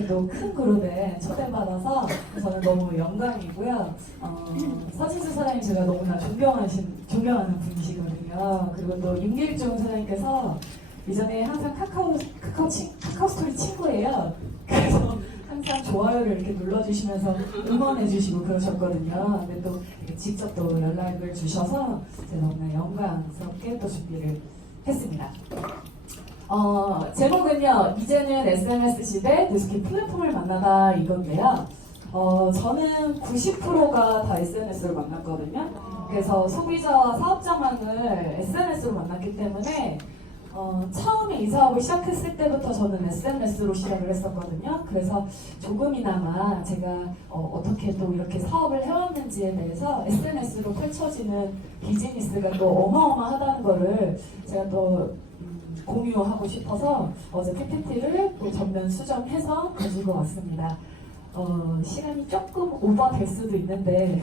이렇게 또 큰 그룹에 초대받아서 저는 너무 영광이고요. 서진수 사장님 제가 너무나 존경하는 분이시거든요. 그리고 또 임길중 사장님께서 이전에 항상 카카오 스토리 친구예요. 그래서 항상 좋아요를 이렇게 눌러주시면서 응원해주시고 그러셨거든요. 근데 또 직접 또 연락을 주셔서 제가 너무나 영광스럽게 또 준비를 했습니다. 제목은요, 이제는 SNS 시대 뉴스키 플랫폼을 만나다 이건데요. 저는 90%가 다 SNS로 만났거든요. 그래서 소비자와 사업자만을 SNS로 만났기 때문에 처음에 이사하고 시작했을 때부터 저는 SNS로 시작을 했었거든요. 그래서 조금이나마 제가 어떻게 또 이렇게 사업을 해왔는지에 대해서 SNS로 펼쳐지는 비즈니스가 또 어마어마하다는 거를 제가 또 공유하고 싶어서 어제 PPT를 또 전면 수정해서 가지고 왔습니다. 시간이 조금 오버될 수도 있는데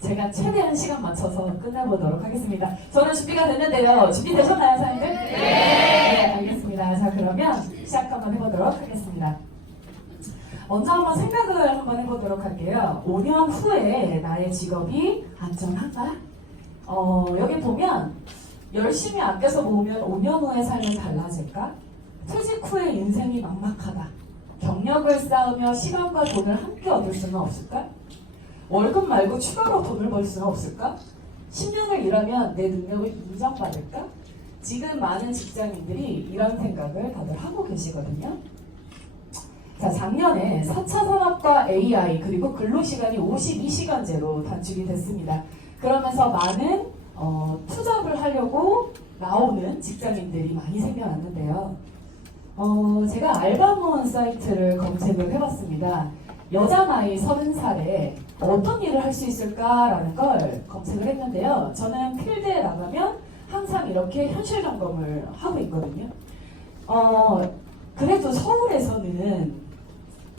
제가 최대한 시간 맞춰서 끝내보도록 하겠습니다. 저는 준비가 됐는데요. 준비되셨나요, 사장님들? 네, 알겠습니다. 자, 그러면 시작 한번 해보도록 하겠습니다. 먼저 한번 생각을 한번 해보도록 할게요. 5년 후에 나의 직업이 안전한가? 여기 보면 열심히 아껴서 모으면 5년 후의 삶은 달라질까? 퇴직 후의 인생이 막막하다. 경력을 쌓으며 시간과 돈을 함께 얻을 수는 없을까? 월급 말고 추가로 돈을 벌 수는 없을까? 10년을 일하면 내 능력을 인정받을까? 지금 많은 직장인들이 이런 생각을 다들 하고 계시거든요. 자, 작년에 4차 산업과 AI 그리고 근로시간이 52시간제로 단축이 됐습니다. 그러면서 많은 투잡을 하려고 나오는 직장인들이 많이 생겨났는데요. 제가 알바몬 사이트를 검색을 해봤습니다. 여자 나이 30살에 어떤 일을 할 수 있을까라는 걸 검색을 했는데요. 저는 필드에 나가면 항상 이렇게 현실 점검을 하고 있거든요. 그래도 서울에서는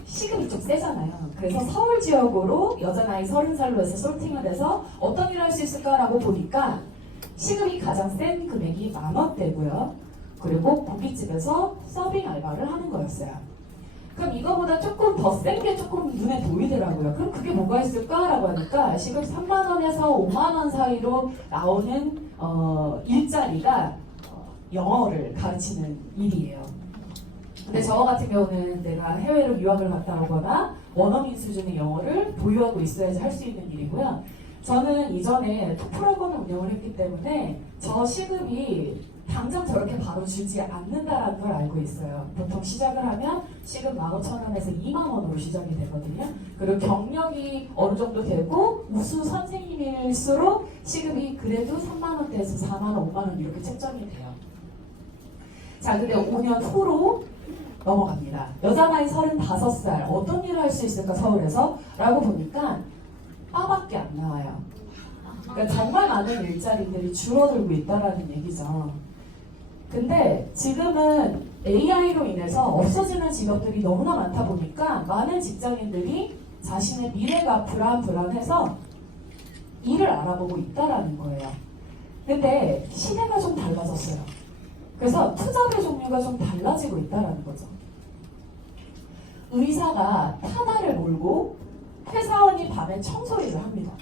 시급이 좀 세잖아요. 그래서 서울 지역으로 여자 나이 30살로 해서 솔팅을 해서 어떤 일을 할 수 있을까라고 보니까 시급이 가장 센 금액이 10,000원대고요. 그리고 고깃집에서 서빙 알바를 하는 거였어요. 그럼 이거보다 조금 더 센 게 조금 눈에 보이더라고요. 그럼 그게 뭐가 있을까라고 하니까 시급 3만원에서 5만원 사이로 나오는 일자리가 영어를 가르치는 일이에요. 근데 저 같은 경우는 내가 해외로 유학을 갔다 오거나 원어민 수준의 영어를 보유하고 있어야지 할 수 있는 일이고요. 저는 이전에 토플학원을 운영을 했기 때문에 저 시급이 당장 저렇게 바로 주지 않는다라는 걸 알고 있어요. 보통 시작을 하면 시급 15,000원에서 20,000원으로 시작이 되거든요. 그리고 경력이 어느 정도 되고 우수 선생님일수록 시급이 그래도 3만원대에서 4만원, 5만원 이렇게 책정이 돼요. 자, 근데 5년 후로 넘어갑니다. 여자 나이 35살 어떤 일을 할 수 있을까 서울에서? 라고 보니까 바밖에 안 나와요. 그러니까 정말 많은 일자리들이 줄어들고 있다라는 얘기죠. 근데 지금은 AI로 인해서 없어지는 직업들이 너무나 많다 보니까 많은 직장인들이 자신의 미래가 불안해서 일을 알아보고 있다라는 거예요. 근데 시대가 좀 달라졌어요. 그래서 투잡의 종류가 좀 달라지고 있다라는 거죠. 의사가 타다를 몰고 회사원이 밤에 청소일을 합니다.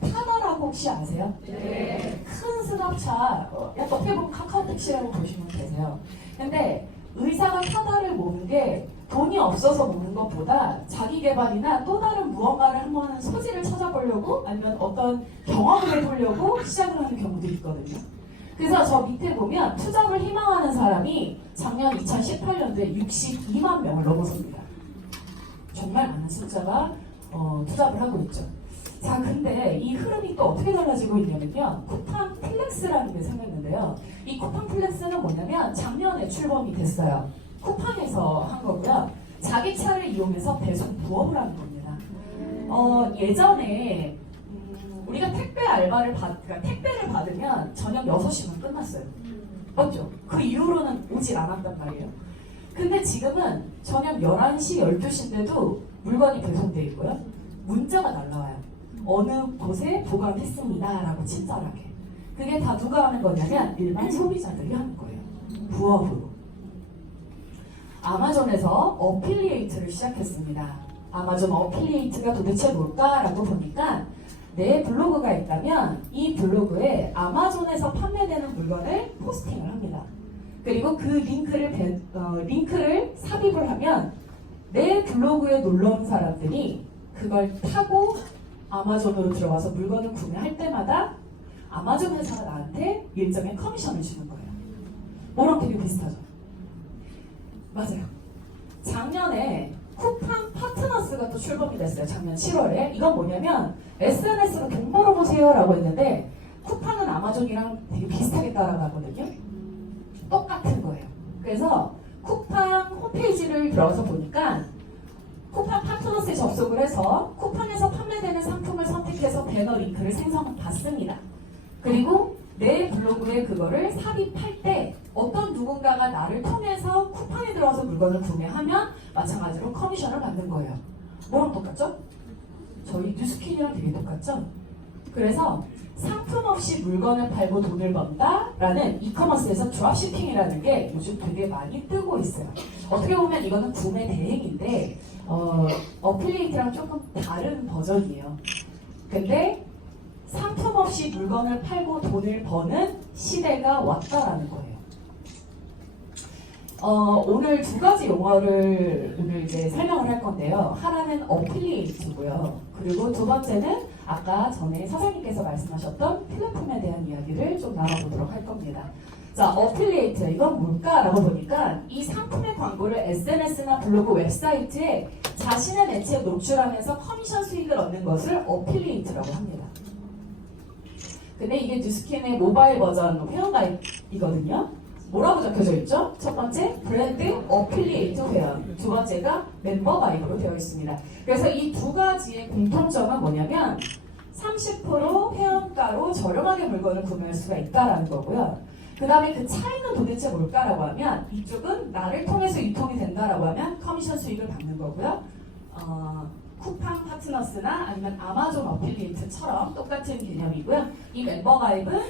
타다라고 혹시 아세요? 네. 큰 승합차, 약간 어떻게 보면 카카오택시라고 보시면 되세요. 근데 의사가 타다를 모는 게 돈이 없어서 모는 것보다 자기 개발이나 또 다른 무언가를 한번 소질을 찾아보려고 아니면 어떤 경험을 해보려고 시작을 하는 경우들이 있거든요. 그래서 저 밑에 보면 투잡을 희망하는 사람이 작년 2018년도에 62만 명을 넘어섭니다. 정말 많은 숫자가 투잡을 하고 있죠. 자, 근데 이 흐름이 또 어떻게 달라지고 있냐면요. 쿠팡 플렉스라는 게 생겼는데요. 이 쿠팡 플렉스는 뭐냐면 작년에 출범이 됐어요. 쿠팡에서 한 거고요. 자기 차를 이용해서 배송 부업을 하는 겁니다. 예전에 우리가 택배 알바를 그러니까 택배를 받으면 저녁 6시면 끝났어요. 맞죠? 그 이후로는 오질 않았단 말이에요. 근데 지금은 저녁 11시, 12시인데도 물건이 배송돼 있고요. 문자가 날라와요. 어느 곳에 보관했습니다 라고 친절하게. 그게 다 누가 하는 거냐면 일반 소비자들이 하는 거예요. 부업으로. 아마존에서 어필리에이트를 시작했습니다. 아마존 어필리에이트가 도대체 뭘까라고 보니까 내 블로그가 있다면 이 블로그에 아마존에서 판매되는 물건을 포스팅을 합니다. 그리고 그 링크를 삽입을 하면 내 블로그에 놀러온 사람들이 그걸 타고 아마존으로 들어가서 물건을 구매할 때마다 아마존 회사가 나한테 일정의 커미션을 주는 거예요. 뭐랑 되게 비슷하죠? 맞아요. 작년에 쿠팡 파트너스가 또 출범이 됐어요. 작년 7월에. 이건 뭐냐면 SNS로 돈 벌어보세요 라고 했는데 쿠팡은 아마존이랑 되게 비슷하게 따라가거든요. 똑같은 거예요. 그래서 쿠팡 홈페이지를 들어가서 보니까 쿠팡 파트너스에 접속을 해서 쿠팡에서 판매되는 상품을 선택해서 배너 링크를 생성받습니다. 그리고 내 블로그에 그거를 삽입할 때 어떤 누군가가 나를 통해서 쿠팡에 들어와서 물건을 구매하면 마찬가지로 커미션을 받는 거예요. 뭐랑 똑같죠? 저희 뉴스킨이랑 되게 똑같죠? 그래서 상품 없이 물건을 팔고 돈을 번다라는 이커머스에서 드롭시핑이라는 게 요즘 되게 많이 뜨고 있어요. 어떻게 보면 이거는 구매 대행인데 어필리에이트랑 조금 다른 버전이에요. 근데 상품 없이 물건을 팔고 돈을 버는 시대가 왔다라는 거예요. 오늘 두 가지 용어를 오늘 이제 설명을 할 건데요. 하나는 어필리에이트고요. 그리고 두 번째는 아까 전에 사장님께서 말씀하셨던 플랫폼에 대한 이야기를 좀 나눠보도록 할 겁니다. 자, 어필리에이트 이건 뭘까라고 보니까 이 상품의 광고를 SNS나 블로그, 웹사이트에 자신의 매체에 노출하면서 커미션 수익을 얻는 것을 어필리에이트라고 합니다. 근데 이게 뉴스킨의 모바일 버전 회원가입이거든요. 뭐라고 적혀져 있죠? 첫 번째, 브랜드 어필리에이트 회원. 두 번째가 멤버 가입으로 되어 있습니다. 그래서 이 두 가지의 공통점은 뭐냐면 30% 회원가로 저렴하게 물건을 구매할 수가 있다라는 거고요. 그 다음에 그 차이는 도대체 뭘까라고 하면 이쪽은 나를 통해서 유통이 된다라고 하면 커미션 수익을 받는 거고요. 쿠팡 파트너스나 아니면 아마존 어필리에이트처럼 똑같은 개념이고요. 이 멤버 가입은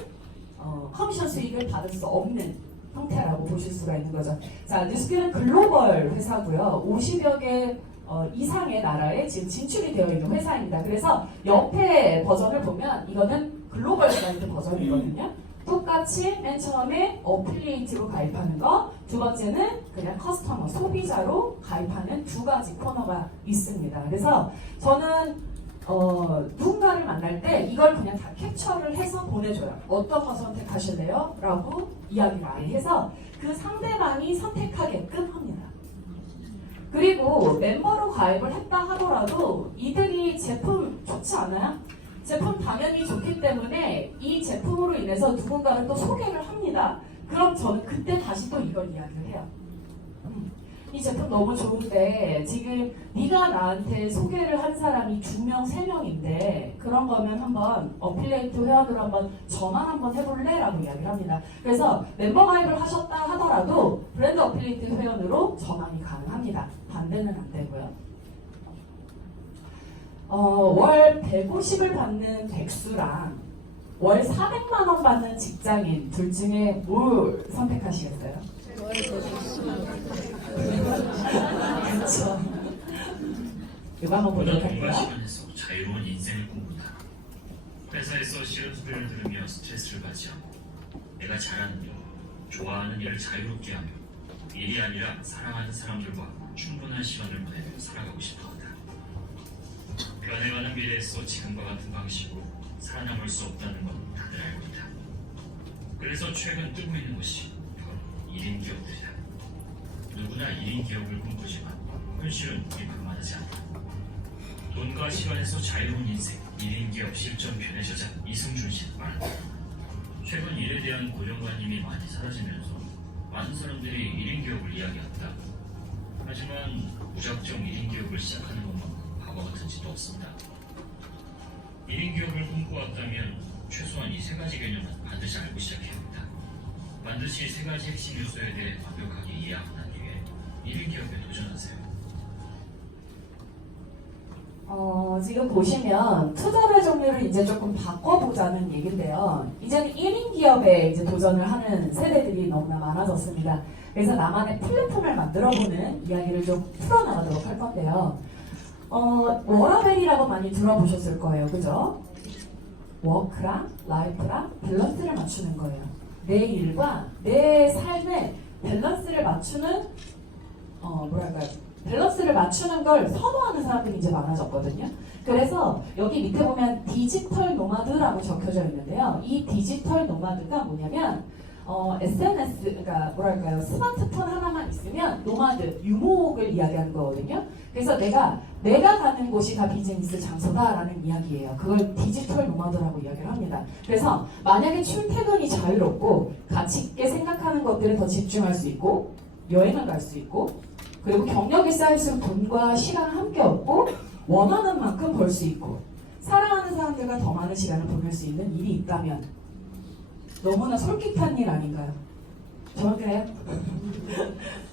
커미션 수익을 받을 수 없는 형태라고 보실 수가 있는 거죠. 자, 뉴스킨은 글로벌 회사고요. 50여 개 이상의 나라에 지금 진출이 되어 있는 회사입니다. 그래서 옆에 버전을 보면 이거는 글로벌 브랜드 버전이거든요. 똑같이 맨 처음에 어필리에이트로 가입하는 거, 두 번째는 그냥 커스터머, 소비자로 가입하는 두 가지 코너가 있습니다. 그래서 저는 누군가를 만날 때 이걸 그냥 다 캡처를 해서 보내줘요. 어떤 거 선택하실래요? 라고 이야기를 아예 해서 그 상대방이 선택하게끔 합니다. 그리고 멤버로 가입을 했다 하더라도 이들이 제품 좋지 않아요? 제품 당연히 좋기 때문에 이 제품으로 인해서 누군가를 또 소개를 합니다. 그럼 저는 그때 다시 또 이걸 이야기를 해요. 이 제품 너무 좋은데 지금 네가 나한테 소개를 한 사람이 2명, 3명인데 그런 거면 한번 어필리에이트 회원으로 한번 전화 한번 해볼래? 라고 이야기를 합니다. 그래서 멤버 가입을 하셨다 하더라도 브랜드 어필리에이트 회원으로 전환이 가능합니다. 반대는 안 되고요. 월 150을 받는 백수랑 월 400만 원 받는 직장인 둘 중에 뭘 선택하시겠어요? 그렇죠. 이거 한번 보도록 할게요. 공과 시간에서 자유로운 인생을 꿈꾼다. 회사에서 싫은 소리를 들으며 스트레스를 받지 않고 내가 잘하는 일, 좋아하는 일을 자유롭게 하며 일이 아니라 사랑하는 사람들과 충분한 시간을 보내며 살아가고 싶어한다. 변해가는 미래에서 지금과 같은 방식으로 살아남을 수 없다는 건 다들 알고 있다. 그래서 최근 뜨고 있는 것이 바로 1인 기업들이다. 누구나 1인 기업을 꿈꾸지만 현실은 그리 만만하지 않다. 돈과 시간에서 자유로운 인생 1인 기업 실전편의 저자 이승준 씨는 말한다. 최근 일에 대한 고정관념이 많이 사라지면서 많은 사람들이 1인 기업을 이야기한다. 하지만 무작정 1인 기업을 시작하는 것만큼 바보 같은 짓도 없습니다. 1인 기업을 꿈꿔왔다면 최소한 이 세 가지 개념은 반드시 알고 시작해야 합니다. 반드시 세 가지 핵심 요소에 대해 완벽하게 이해하고 난 뒤에 1인 기업에 도전하세요. 지금 보시면 투자의 종류를 이제 조금 바꿔보자는 얘긴데요. 이제는 1인 기업에 이제 도전을 하는 세대들이 너무나 많아졌습니다. 그래서 나만의 플랫폼을 만들어보는 이야기를 좀 풀어나가도록 할 건데요. 워라벨이라고 많이 들어보셨을 거예요. 그죠? 워크랑 라이프랑 밸런스를 맞추는 거예요. 내 일과 내 삶의 밸런스를 맞추는 밸런스를 맞추는 걸 선호하는 사람들이 이제 많아졌거든요. 그래서 여기 밑에 보면 디지털 노마드라고 적혀져 있는데요. 이 디지털 노마드가 뭐냐면 SNS, 그러니까 스마트폰 하나만 있으면 노마드, 유목을 이야기하는 거거든요. 그래서 내가 가는 곳이 다 비즈니스 장소다라는 이야기예요. 그걸 디지털 노마드라고 이야기를 합니다. 그래서 만약에 출퇴근이 자유롭고 가치 있게 생각하는 것들에 더 집중할 수 있고 여행을 갈 수 있고 그리고 경력이 쌓일수록 돈과 시간을 함께 얻고 원하는 만큼 벌 수 있고 사랑하는 사람들과 더 많은 시간을 보낼 수 있는 일이 있다면 너무나 솔깃한 일 아닌가요? 저는 그래요?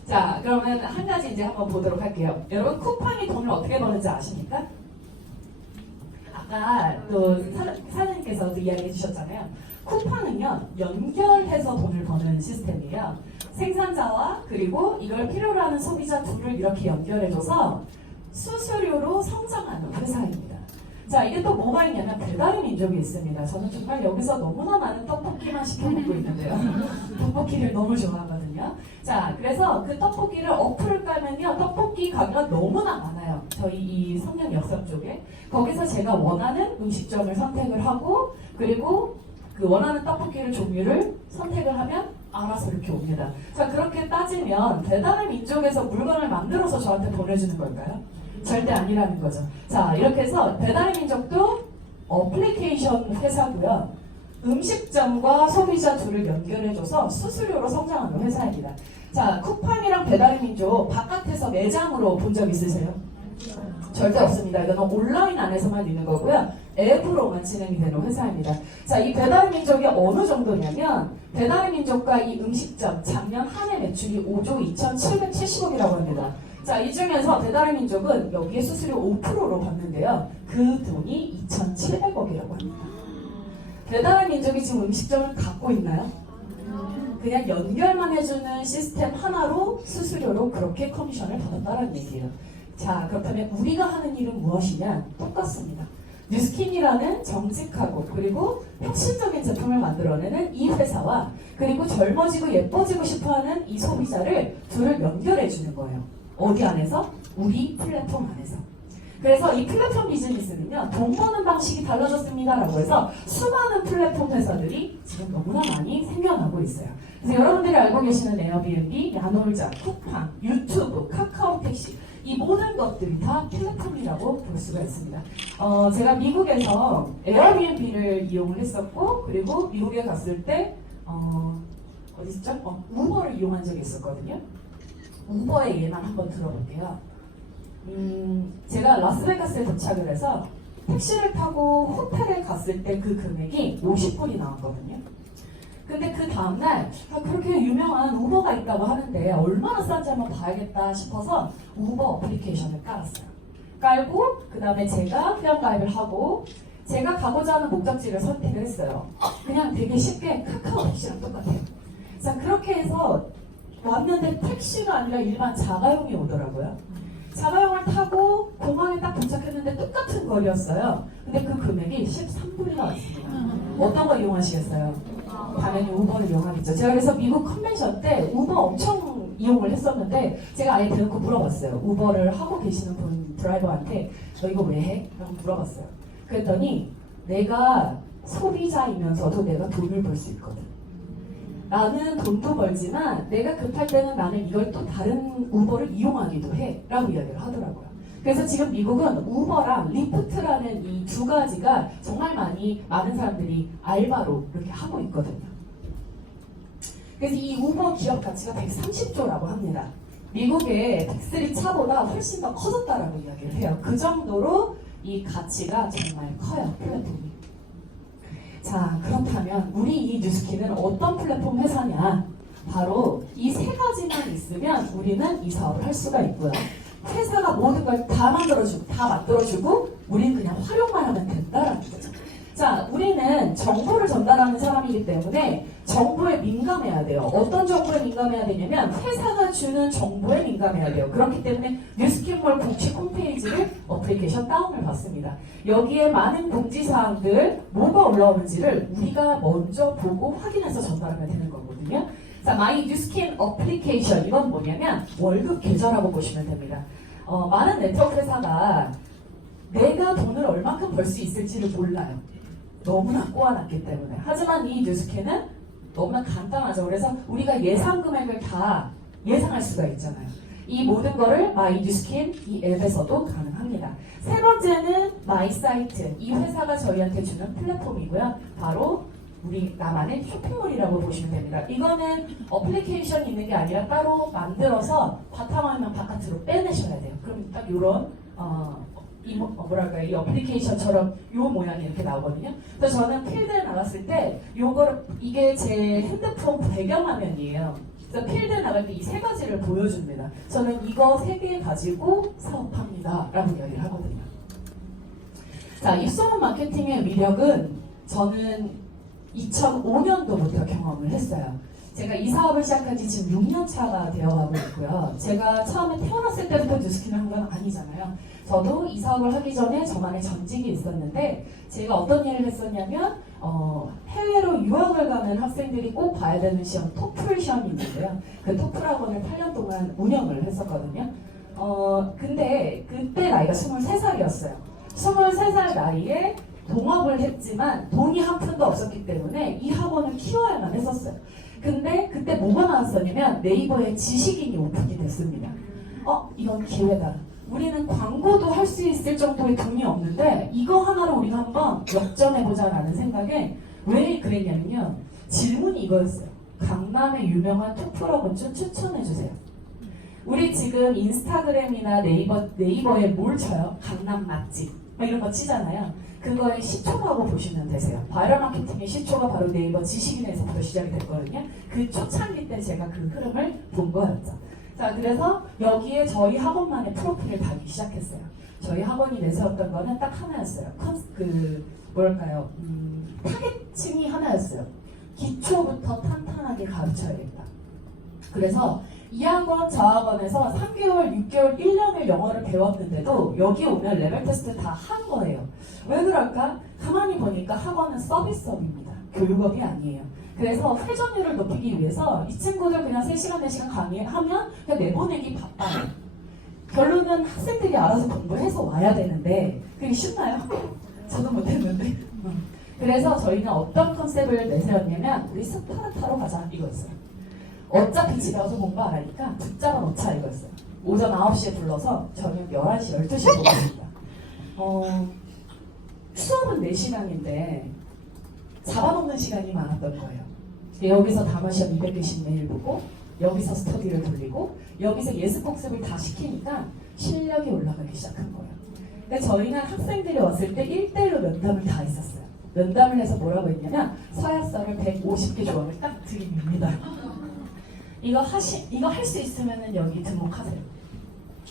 자, 그러면 한 가지 이제 한번 보도록 할게요. 여러분 쿠팡이 돈을 어떻게 버는지 아십니까? 아까 또 사장님께서도 이야기해 주셨잖아요. 쿠팡은요 연결해서 돈을 버는 시스템이에요. 생산자와 그리고 이걸 필요로 하는 소비자 둘을 이렇게 연결해줘서 수수료로 성장하는 회사입니다. 자, 이게 또 뭐가 있냐면 배달의 민족이 있습니다. 저는 정말 여기서 너무나 많은 떡볶이만 시켜 먹고 있는데요. 떡볶이를 너무 좋아하거든요. 자, 그래서 그 떡볶이를 어플을 깔면요 떡볶이 가게가 너무나 많아요. 저희 이 성남 역삼 쪽에. 거기서 제가 원하는 음식점을 선택을 하고 그리고 그 원하는 떡볶이를 종류를 선택을 하면 알아서 이렇게 옵니다. 자, 그렇게 따지면 배달의 민족에서 물건을 만들어서 저한테 보내주는 걸까요? 절대 아니라는 거죠. 자, 이렇게 해서 배달의 민족도 어플리케이션 회사고요. 음식점과 소비자 둘을 연결해줘서 수수료로 성장하는 회사입니다. 자, 쿠팡이랑 배달의 민족 바깥에서 매장으로 본 적 있으세요? 절대 없습니다. 이거는 온라인 안에서만 있는 거고요. 앱으로만 진행이 되는 회사입니다. 자, 이 배달의 민족이 어느 정도냐면 배달의 민족과 이 음식점 작년 한 해 매출이 5조 2,770억이라고 합니다. 자, 이 중에서 배달의 민족은 여기에 수수료 5%로 받는데요. 그 돈이 2,700억이라고 합니다. 배달의 민족이 지금 음식점을 갖고 있나요? 그냥 연결만 해주는 시스템 하나로 수수료로 그렇게 커미션을 받았다는 얘기예요. 자, 그렇다면 우리가 하는 일은 무엇이냐? 똑같습니다. 뉴스킨이라는 정직하고 그리고 혁신적인 제품을 만들어내는 이 회사와 그리고 젊어지고 예뻐지고 싶어하는 이 소비자를 둘을 연결해 주는 거예요. 어디 안에서? 우리 플랫폼 안에서. 그래서 이 플랫폼 비즈니스는요 돈 버는 방식이 달라졌습니다라고 해서 수많은 플랫폼 회사들이 지금 너무나 많이 생겨나고 있어요. 그래서 여러분들이 알고 계시는 에어비앤비, 야놀자, 쿠팡, 유튜브, 카카오 택시 이 모든 것들이 다 플랫폼이라고 볼 수가 있습니다. 제가 미국에서 에어비앤비를 이용을 했었고 그리고 미국에 갔을 때 어디죠? 우버를 이용한 적이 있었거든요. 우버의 예만 한번 들어볼게요. 제가 라스베가스에 도착을 해서 택시를 타고 호텔에 갔을 때 그 금액이 50불이 나왔거든요. 근데 그 다음날 그렇게 유명한 우버가 있다고 하는데 얼마나 싼지 한번 봐야겠다 싶어서 우버 어플리케이션을 깔았어요. 깔고 그 다음에 제가 회원가입을 하고 제가 가고자 하는 목적지를 선택을 했어요. 그냥 되게 쉽게 카카오 택시랑 똑같아요. 자, 그렇게 해서 왔는데 택시가 아니라 일반 자가용이 오더라고요. 자가용을 타고 공항에 딱 도착했는데 똑같은 거리였어요. 근데 그 금액이 13불이 나왔습니다. 어떤 거 이용하시겠어요? 당연히 우버를 이용하겠죠. 제가 그래서 미국 컨벤션 때 우버 엄청 이용을 했었는데 제가 아예 대놓고 물어봤어요. 우버를 하고 계시는 분 드라이버한테 너 이거 왜 해? 라고 물어봤어요. 그랬더니 내가 소비자이면서도 내가 돈을 벌 수 있거든. 나는 돈도 벌지만 내가 급할 때는 나는 이걸 또 다른 우버를 이용하기도 해 라고 이야기를 하더라고요. 그래서 지금 미국은 우버랑 리프트라는 이 두 가지가 정말 많은 사람들이 알바로 이렇게 하고 있거든요. 그래서 이 우버 기업 가치가 130조라고 합니다. 미국의 빅3 차보다 훨씬 더 커졌다라고 이야기를 해요. 그 정도로 이 가치가 정말 커요, 플랫폼이. 자, 그렇다면 우리 이 뉴스킨은 어떤 플랫폼 회사냐? 바로 이 세 가지만 있으면 우리는 이 사업을 할 수가 있고요. 회사가 모든 걸 다 만들어주고, 다 만들어주고 우리는 그냥 활용만 하면 된다라는 거죠. 자, 우리는 정보를 전달하는 사람이기 때문에 정보에 민감해야 돼요. 어떤 정보에 민감해야 되냐면 회사가 주는 정보에 민감해야 돼요. 그렇기 때문에 뉴스킨몰 공식 홈페이지를 어플리케이션 다운을 받습니다. 여기에 많은 공지사항들 뭐가 올라오는지를 우리가 먼저 보고 확인해서 전달하면 되는 거거든요. 자, 마이 뉴스킨 어플리케이션 이건 뭐냐면 월급 계좌라고 보시면 됩니다. 많은 네트워크 회사가 내가 돈을 얼만큼 벌 수 있을지를 몰라요. 너무나 꼬아놨기 때문에. 하지만 이 뉴스킨은 너무나 간단하죠. 그래서 우리가 예상 금액을 다 예상할 수가 있잖아요. 이 모든 거를 마이 뉴스킨 이 앱에서도 가능합니다. 세 번째는 마이 사이트. 이 회사가 저희한테 주는 플랫폼이고요. 바로 우리 나만의 쇼핑몰이라고 보시면 됩니다. 이거는 어플리케이션이 있는 게 아니라 따로 만들어서 바탕화면 바깥으로 빼내셔야 돼요. 그럼 딱 이런 이 어플리케이션처럼 요 모양이 이렇게 나오거든요. 그래서 저는 필드에 나갔을 때 이게 제 핸드폰 배경화면이에요. 그래서 필드에 나갈 때 이 세 가지를 보여줍니다. 저는 이거 세 개 가지고 사업합니다. 라고 이야기를 하거든요. 자, 입소문 마케팅의 위력은 저는 2005년도부터 경험을 했어요. 제가 이 사업을 시작한 지 지금 6년 차가 되어가고 있고요. 제가 처음에 태어났을 때부터 뉴스킨을 한 건 아니잖아요. 저도 이 사업을 하기 전에 저만의 전직이 있었는데 제가 어떤 일을 했었냐면 해외로 유학을 가는 학생들이 꼭 봐야 되는 시험 토플 시험이 있는데요. 그 토플 학원을 8년 동안 운영을 했었거든요. 근데 그때 나이가 23살이었어요. 23살 나이에 동업을 했지만 돈이 한 푼도 없었기 때문에 이 학원을 키워야만 했었어요. 근데 그때 뭐가 나왔었냐면 네이버에 지식인이 오픈이 됐습니다. 이건 기회다. 우리는 광고도 할 수 있을 정도의 돈이 없는데 이거 하나로 우리가 한번 역전해보자라는 생각에 왜 그랬냐면요. 질문이 이거였어요. 강남의 유명한 토플학원 좀 추천해주세요. 우리 지금 인스타그램이나 네이버에 뭘 쳐요? 강남 맛집 이런 거 치잖아요. 그거의 시초라고 보시면 되세요. 바이럴 마케팅의 시초가 바로 네이버 지식인에서부터 시작이 됐거든요. 그 초창기 때 제가 그 흐름을 본 거였죠. 자, 그래서 여기에 저희 학원만의 프로필을 달기 시작했어요. 저희 학원이 내세웠던 거는 딱 하나였어요. 타겟층이 하나였어요. 기초부터 탄탄하게 가르쳐야겠다. 그래서 이 학원, 저 학원에서 3개월, 6개월, 1년을 영어를 배웠는데도 여기 오면 레벨 테스트 다 한 거예요. 왜 그럴까? 가만히 보니까 학원은 서비스업입니다. 교육업이 아니에요. 그래서 회전율을 높이기 위해서 이 친구들 그냥 3시간, 4시간 강의하면 그냥 내보내기 바빠요. 결론은 학생들이 알아서 공부해서 와야 되는데 그게 쉽나요? 저도 못했는데. 그래서 저희는 어떤 컨셉을 내세웠냐면 우리 스파르타로 가자 이거였어요. 어차피 집에 와서 공부 안 하니까 붙잡아 놓자 이거였어요. 오전 9시에 불러서 저녁 11시, 12시에 보겠습니다. 수업은 4시간인데 잡아먹는 시간이 많았던 거예요. 여기서 단어시험 200개씩 매일 보고 여기서 스터디를 돌리고 여기서 예습복습을 다 시키니까 실력이 올라가기 시작한 거예요. 근데 저희는 학생들이 왔을 때 1대1로 면담을 다 했었어요. 면담을 해서 뭐라고 했냐면 서약서를 150개 조항을 딱 드립니다. 이거 할 수 있으면 여기 등록하세요.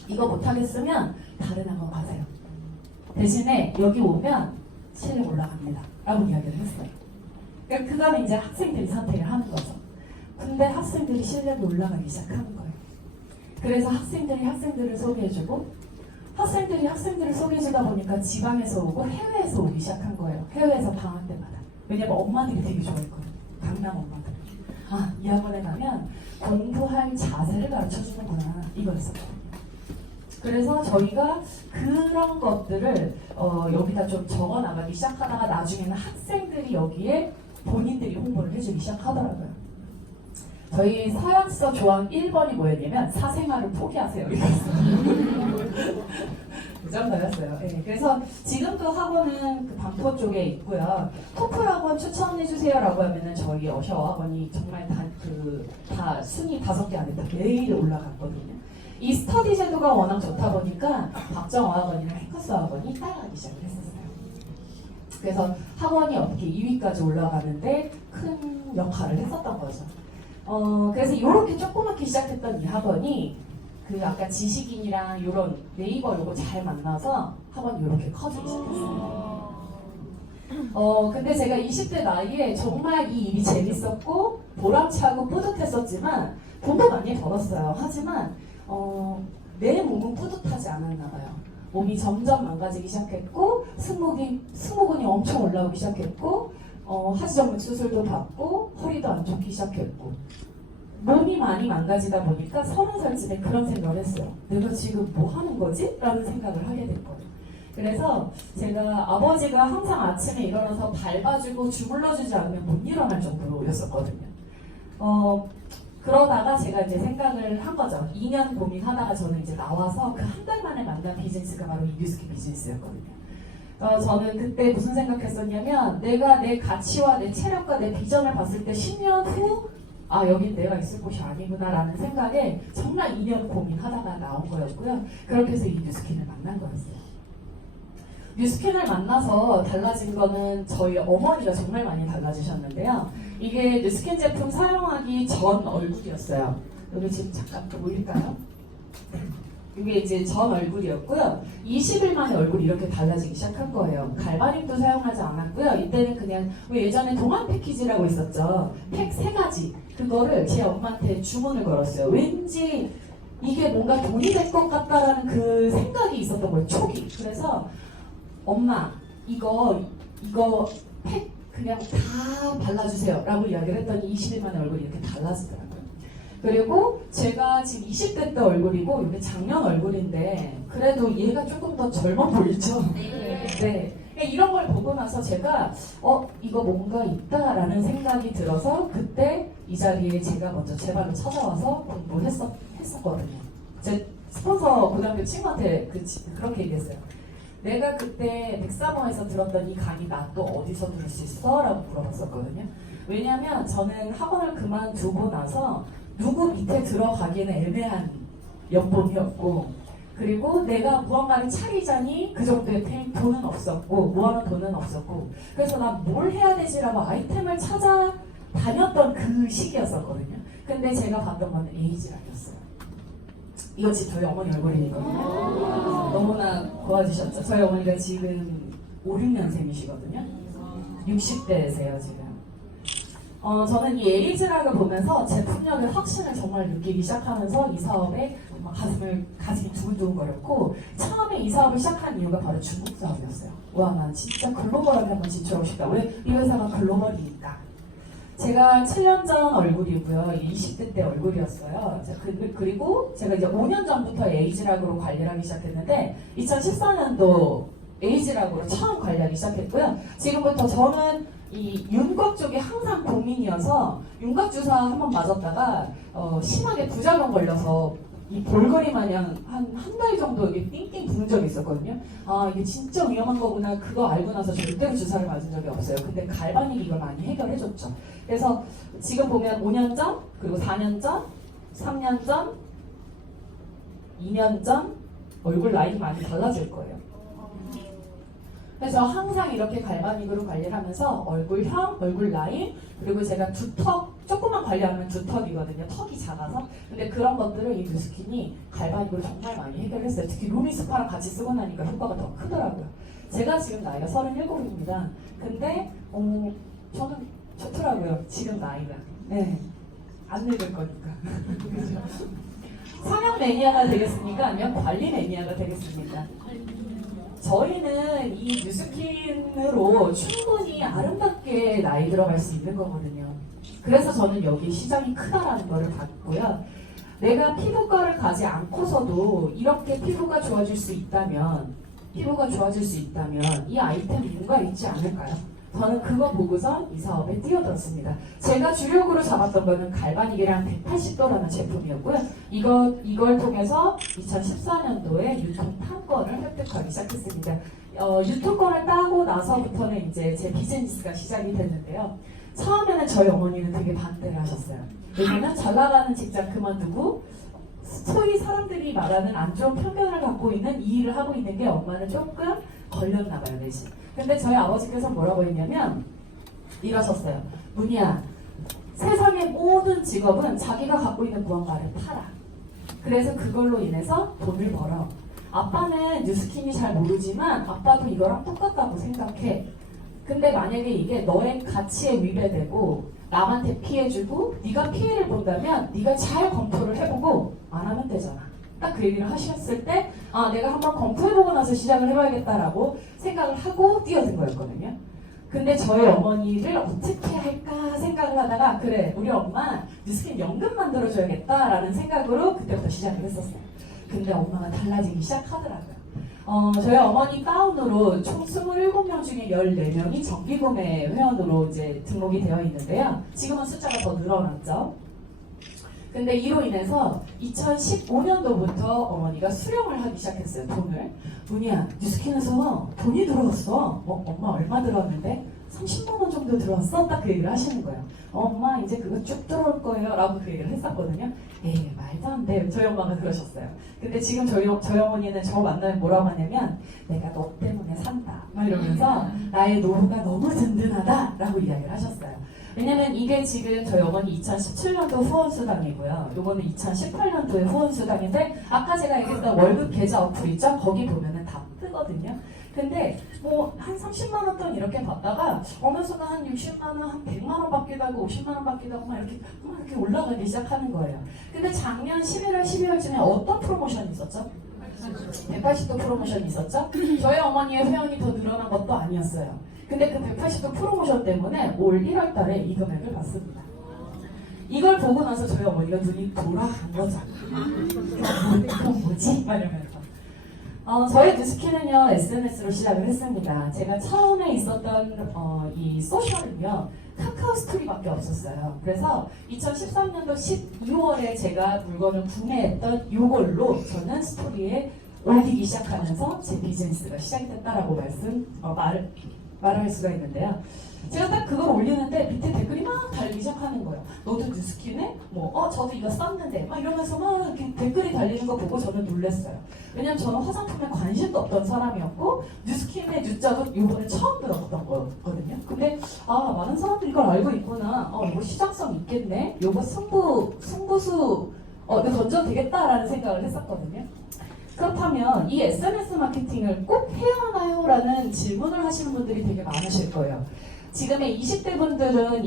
이거 못하겠으면 다른 학원 가세요. 대신에 여기 오면 실력 올라갑니다. 라고 이야기를 했어요. 그러니까 그 다음에 이제 학생들이 선택을 하는 거죠. 근데 학생들이 실력이 올라가기 시작하는 거예요. 그래서 학생들이 학생들을 소개해주고 학생들이 학생들을 소개해주다 보니까 지방에서 오고 해외에서 오기 시작한 거예요. 해외에서 방학 때마다. 왜냐면 엄마들이 되게 좋아했거든요. 강남 엄마들. 이 학원에 가면 공부할 자세를 가르쳐주는구나 이거였어요. 그래서 저희가 그런 것들을 여기다 좀 적어나가기 시작하다가 나중에는 학생들이 여기에 본인들이 홍보를 해주기 시작하더라고요. 저희 서약서 조항 1번이 뭐였냐면 사생활을 포기하세요. 이랬어요. 그 정도였어요. 네, 그래서 지금도 학원은 그 반포 쪽에 있고요. 토플 학원 추천해주세요라고 하면은 저희 어셔 학원이 정말 다 순위 5개 안에 다 매일 올라갔거든요. 이 스터디 제도가 워낙 좋다 보니까 박정호 학원이나 해커스 학원이 따라가기 시작했었어요. 그래서 학원이 어떻게 2위까지 올라가는데 큰 역할을 했었던 거죠. 그래서 이렇게 조그맣게 시작했던 이 학원이 그 아까 지식인이랑 이런 네이버 요거 잘 만나서 학원이 이렇게 커지기 시작했어요. 근데 제가 20대 나이에 정말 이 일이 재밌었고 보람차고 뿌듯했었지만 돈도 많이 벌었어요. 하지만 내 몸은 뿌듯하지 않았나 봐요. 몸이 점점 망가지기 시작했고 승모근이 엄청 올라오기 시작했고 하지정맥 수술도 받고 허리도 안 좋기 시작했고 몸이 많이 망가지다 보니까 30살쯤에 그런 생각을 했어요. 내가 지금 뭐 하는 거지? 라는 생각을 하게 된 거예요. 그래서 제가 아버지가 항상 아침에 일어나서 밟아주고 주물러주지 않으면 못 일어날 정도였었거든요. 그러다가 제가 이제 생각을 한 거죠. 2년 고민하다가 저는 이제 나와서 그 한 달 만에 만난 비즈니스가 바로 이 뉴스키 비즈니스였거든요. 저는 그때 무슨 생각했었냐면 내가 내 가치와 내 체력과 내 비전을 봤을 때 10년 후 여긴 내가 있을 곳이 아니구나 라는 생각에 정말 2년 고민하다가 나온 거였고요. 그렇게 해서 이 뉴스킨을 만난 거였어요. 뉴스킨을 만나서 달라진 거는 저희 어머니가 정말 많이 달라지셨는데요. 이게 뉴스킨 제품 사용하기 전 얼굴이었어요. 여기 지금 잠깐 또 보일까요? 이게 이제 전 얼굴이었고요. 20일 만에 얼굴이 이렇게 달라지기 시작한 거예요. 갈바닉도 사용하지 않았고요. 이때는 그냥 예전에 동안 패키지라고 있었죠. 팩 3가지. 그거를 제 엄마한테 주문을 걸었어요. 왠지 이게 뭔가 돈이 될 것 같다라는 그 생각이 있었던 거예요. 촉이. 그래서 엄마 이거 팩 그냥 다 발라주세요 라고 이야기를 했더니 20일 만에 얼굴이 이렇게 달라지더라고요. 그리고 제가 지금 20대 때 얼굴이고 이게 작년 얼굴인데 그래도 얘가 조금 더 젊어 보이죠? 네. 이런 걸 보고 나서 제가 이거 뭔가 있다라는 생각이 들어서 그때 이 자리에 제가 먼저 제 발로 찾아와서 공부했었거든요. 제 스폰서 고등학교 친구한테 그렇게 얘기했어요. 내가 그때 백사모에서 들었던 이 강의 나 또 어디서 들을 수 있어? 라고 물어봤었거든요. 왜냐면 저는 학원을 그만두고 나서 누구 밑에 들어가기에는 애매한 연봉이었고 그리고 내가 무언가를 차리자니 그 정도의 돈은 없었고 모아놓은 돈은 없었고 그래서 난 뭘 해야 되지라고 아이템을 찾아 다녔던 그 시기였었거든요. 근데 제가 봤던 건 에이지락이었어요. 이거 지금 저희 어머니 얼굴이거든요. 너무나 고와주셨죠. 저희 어머니가 지금 5, 6년생이시거든요. 60대세요 지금. 저는 이 에이지락을 보면서 제품력의 확신을 정말 느끼기 시작하면서 이 사업에 가슴이 두근두근거렸고 처음에 이 사업을 시작한 이유가 바로 중국 사업이었어요. 와, 난 진짜 글로벌하게 한번 진출하고 싶다. 왜? 이 회사가 글로벌이니까. 제가 7년 전 얼굴이고요. 20대 때 얼굴이었어요. 그리고 제가 이제 5년 전부터 에이지락으로 관리를 하기 시작했는데 2014년도 에이지락으로 처음 관리하기 시작했고요. 지금부터 저는 이 윤곽 쪽이 항상 고민이어서 윤곽 주사 한번 맞았다가 심하게 부작용 걸려서 이 볼거리 마냥 한 달 정도 이게 띵띵 부는 적이 있었거든요. 이게 진짜 위험한 거구나. 그거 알고 나서 절대로 주사를 맞은 적이 없어요. 근데 갈바닉이 이걸 많이 해결해줬죠. 그래서 지금 보면 5년 전, 그리고 4년 전, 3년 전, 2년 전 얼굴 라인이 많이 달라질 거예요. 그래서 항상 이렇게 갈바닉으로 관리를 하면서 얼굴형, 얼굴 라인, 그리고 제가 두턱, 조금만 관리하면 두턱이거든요. 턱이 작아서. 근데 그런 것들을 이 뉴스킨이 갈바닉으로 정말 많이 해결했어요. 특히 루미스파랑 같이 쓰고 나니까 효과가 더 크더라고요. 제가 지금 나이가 37입니다. 근데 저는 좋더라고요. 지금 나이가. 네. 안 늙을 거니까. 그죠? 성형 매니아가 되겠습니까? 아니면 관리 매니아가 되겠습니까? 저희는 이 뉴스킨으로 충분히 아름답게 나이 들어갈 수 있는 거거든요. 그래서 저는 여기 시장이 크다라는 거를 봤고요. 내가 피부과를 가지 않고서도 이렇게 피부가 좋아질 수 있다면 이 아이템이 뭔가 있지 않을까요? 저는 그거 보고서 이 사업에 뛰어들었습니다. 제가 주력으로 잡았던 거는 갈바닉이랑 180도라는 제품이었고요. 이걸 통해서 2014년도에 유통 판권을 획득하기 시작했습니다. 유통권을 따고 나서부터는 이제 제 비즈니스가 시작이 됐는데요. 처음에는 저희 어머니는 되게 반대를 하셨어요. 왜냐면 잘 나가는 직장 그만두고 소위 사람들이 말하는 안 좋은 편견을 갖고 있는 이 일을 하고 있는 게 엄마는 조금 걸렸나 봐요, 내심. 근데 저희 아버지께서 뭐라고 했냐면 이러셨어요. 문희야, 세상의 모든 직업은 자기가 갖고 있는 무언가를 팔아. 그래서 그걸로 인해서 돈을 벌어. 아빠는 뉴스킨이 잘 모르지만 아빠도 이거랑 똑같다고 생각해. 근데 만약에 이게 너의 가치에 위배되고 남한테 피해주고 네가 피해를 본다면 네가 잘 검토를 해보고 안 하면 되잖아. 딱 그 얘기를 하셨을 때 내가 한번 검토해보고 나서 시작을 해봐야겠다라고 생각을 하고 뛰어든 거였거든요. 근데 저희 어머니를 어떻게 할까 생각을 하다가 그래 우리 엄마 뉴스킨 연금 만들어줘야겠다라는 생각으로 그때부터 시작을 했었어요. 근데 엄마가 달라지기 시작하더라고요. 저희 어머니 다운으로 총 27명 중에 14명이 정기구매 회원으로 이제 등록이 되어 있는데요. 지금은 숫자가 더 늘어났죠. 근데 이로 인해서 2015년도부터 어머니가 수령을 하기 시작했어요. 돈을. 문희야, 뉴스킨에서 돈이 들어왔어. 엄마 얼마 들어왔는데? 30만 원 정도 들어왔어? 딱 그 얘기를 하시는 거예요. 엄마 이제 그거 쭉 들어올 거예요. 라고 그 얘기를 했었거든요. 에이 말도 안 돼. 저희 엄마가 그러셨어요. 근데 지금 저희 어머니는 저 만나면 뭐라고 하냐면 내가 너 때문에 산다. 막 이러면서 나의 노후가 너무 든든하다. 라고 이야기를 하셨어요. 왜냐면 이게 지금 저희 어머니 2017년도 후원수당이고요. 요거는 2018년도의 후원수당인데 아까 제가 얘기했던 월급 계좌 어플 있죠? 거기 보면은 다 뜨거든요. 근데 뭐 한 30만 원 돈 이렇게 받다가 어느 순간 한 60만 원, 한 100만 원 받기도 하고 50만 원 받기도 하고 막 이렇게 올라가기 시작하는 거예요. 근데 작년 11월, 12월쯤에 어떤 프로모션이 있었죠? 180도 프로모션이 있었죠? 저희 어머니의 회원이 더 늘어난 것도 아니었어요. 근데 그 180도 프로모션 때문에 올 1월 달에 이 금액을 받습니다. 이걸 보고 나서 저희 어머니가 눈이 돌아간 거죠. 그럼 뭐지? 막 이러면서. 저희 뉴스킨은요 SNS로 시작을 했습니다. 제가 처음에 있었던 이 소셜은요 카카오 스토리밖에 없었어요. 그래서 2013년도 12월에 제가 물건을 구매했던 이걸로 저는 스토리에 올리기 시작하면서 제 비즈니스가 시작이 됐다라고 말을 할 수가 있는데요. 제가 딱 그걸 올리는데 밑에 댓글이 막 달리기 시작하는 거예요. 너도 뉴스킨에? 저도 이거 썼는데 막 이러면서 막 이렇게 댓글이 달리는 거 보고 저는 놀랐어요. 왜냐면 저는 화장품에 관심도 없던 사람이었고 뉴스킨의 뉴자도 이번에 처음 들어봤던 거거든요. 근데 많은 사람들이 이걸 알고 있구나. 이거 시장성 있겠네. 이거 승부수 이거 던져도 되겠다라는 생각을 했었거든요. 그렇다면 이 SNS 마케팅을 꼭 해야 하나요? 라는 질문을 하시는 분들이 되게 많으실 거예요. 지금의 20대 분들은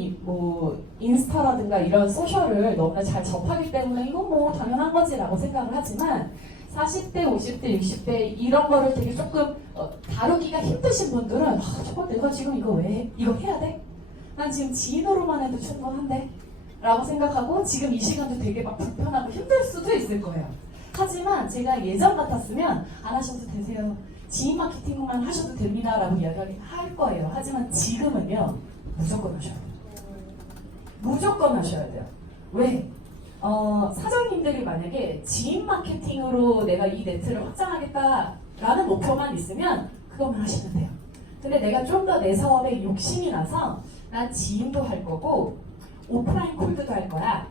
인스타라든가 이런 소셜을 너무나 잘 접하기 때문에 이건 뭐 당연한 거지라고 생각을 하지만 40대, 50대, 60대 이런 거를 되게 조금 다루기가 힘드신 분들은 저거 내가 지금 이거 왜 해? 이거 해야 돼? 난 지금 지인으로만 해도 충분한데? 라고 생각하고 지금 이 시간도 되게 막 불편하고 힘들 수도 있을 거예요. 하지만 제가 예전 같았으면 안 하셔도 되세요. 지인 마케팅만 하셔도 됩니다. 라고 이야기를 할 거예요. 하지만 지금은요. 무조건 하셔야 돼요. 무조건 하셔야 돼요. 왜? 사장님들이 만약에 지인 마케팅으로 내가 이 네트를 확장하겠다라는 목표만 있으면 그것만 하시면 돼요. 근데 내가 좀 더 내 사업에 욕심이 나서 난 지인도 할 거고 오프라인 콜드도 할 거야.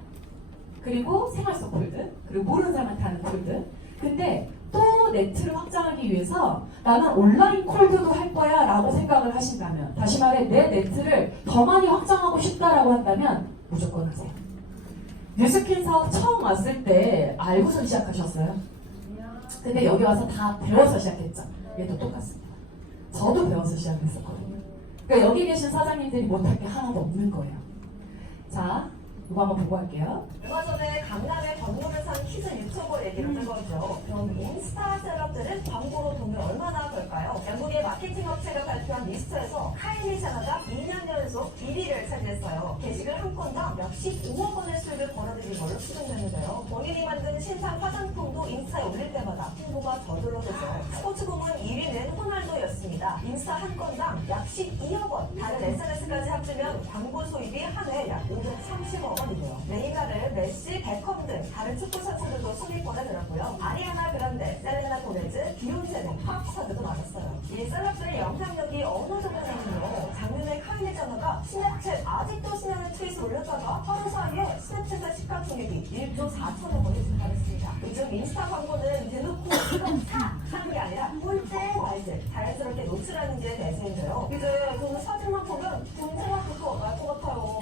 그리고 생활성 콜드, 그리고 모르는 사람한테 하는 콜드. 근데 또 네트를 확장하기 위해서 나는 온라인 콜드도 할 거야 라고 생각을 하신다면, 다시 말해 내 네트를 더 많이 확장하고 싶다라고 한다면 무조건 하세요. 뉴스킨 사업 처음 왔을 때 알고서 시작하셨어요? 근데 여기 와서 다 배워서 시작했죠. 얘도 똑같습니다. 저도 배워서 시작했었거든요. 그러니까 여기 계신 사장님들이 못할 게 하나도 없는 거예요. 자, 이거 한번 보고 할게요. 얼마 전에 강남의 건물을 산 키즈 유튜버 얘기를 해봤죠. 그럼 인스타 셀럽들은 광고로 돈을 얼마나 벌까요? 영국의 마케팅 업체가 발표한 리스트에서 카일리 제너가 2년 연속 1위를 차지했어요. 게시글 한 건당 약 15억 원의 수익을 벌어들인 걸로 추정되는데요. 본인이 만든 신상 화장품도 인스타에 올릴 때마다 홍보가 저절로 되죠. 스포츠 부문 1위는 호날두였습니다. 인스타 한 건당 약 12억 원. 다른 SNS까지 합치면 광고 수입이 한 해 약 530억 원이고요. 네이마르, 메시, 베컴 등 다른 축구 선수들도 순위권에 들었고요. 아리아나 그란데, 셀레나 고메즈, 비욘세 등 팝 스타들도 많았어요. 이 셀럽들의 영향력이 어느 정도냐면요. 작년에 카일리 제너가 스냅챗 아직도 신나는 트윗을 올렸다가 하루 사이에 스냅챗의 시가총액이 1조 4천억 원이 증가했습니다. 요즘 인스타 광고는 대놓고 이거 사는 게 아니라 꼴찌 말지 자연스럽게 노출하는 게 대세인데요. 이제 저는 사진만 보면 군생활 부터 날 것 같아요.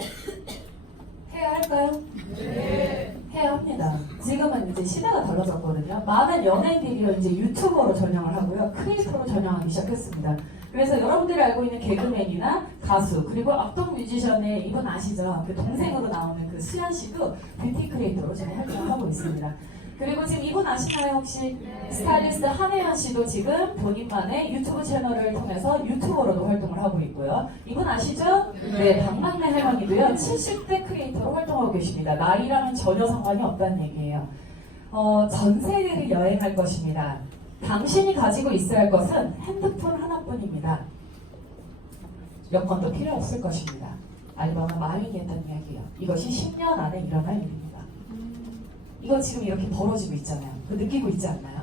해야 할까요? 네. 해야 합니다. 지금은 이제 시대가 달라졌거든요. 많은 연예인들이 이제 유튜버로 전향을 하고요. 크리에이터로 전향하기 시작했습니다. 그래서 여러분들이 알고 있는 개그맨이나 가수 그리고 악동 뮤지션의 이분 아시죠? 그 동생으로 나오는 그 수현 씨도 뷰티 크리에이터로 지금 활동을 하고 있습니다. 그리고 지금 이분 아시나요 혹시? 스타일리스트 한혜연 씨도 지금 본인만의 유튜브 채널을 통해서 유튜버로도 활동을 하고 있고요. 이분 아시죠? 네, 박막내 할머니도요. 70대 크리에이터로 활동하고 계십니다. 나이랑은 전혀 상관이 없다는 얘기예요. 전 세계를 여행할 것입니다. 당신이 가지고 있어야 할 것은 핸드폰 하나뿐입니다. 여권도 필요 없을 것입니다. 알바마 마윈이 했던 이야기예요. 이것이 10년 안에 일어날 일입니다. 이거 지금 이렇게 벌어지고 있잖아요. 그 느끼고 있지 않나요?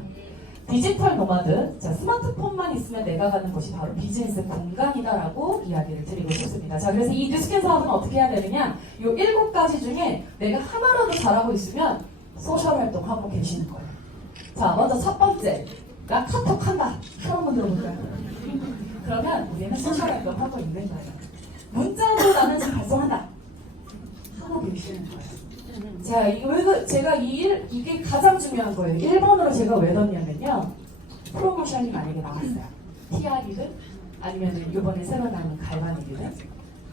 디지털 노마드, 자, 스마트폰만 있으면 내가 가는 곳이 바로 비즈니스 공간이다라고 이야기를 드리고 싶습니다. 자, 그래서 이 뉴스캔 사업은 어떻게 해야 되느냐? 이 7가지 중에 내가 하나라도 잘하고 있으면 소셜 활동하고 계시는 거예요. 자, 먼저 첫 번째, 나 카톡 한다. 손 한번 들어볼까요? 그러면 우리는 소셜 활동하고 있는 거예요. 문자도 나는 지금 발송한다. 하고 계시는 거예요. 자, 제가 이게 가장 중요한 거예요. 1번으로 제가 왜 넣냐면요. 프로모션이 만약에 나왔어요. TR이든 아니면 이번에 새로 나온 갈바닉이든.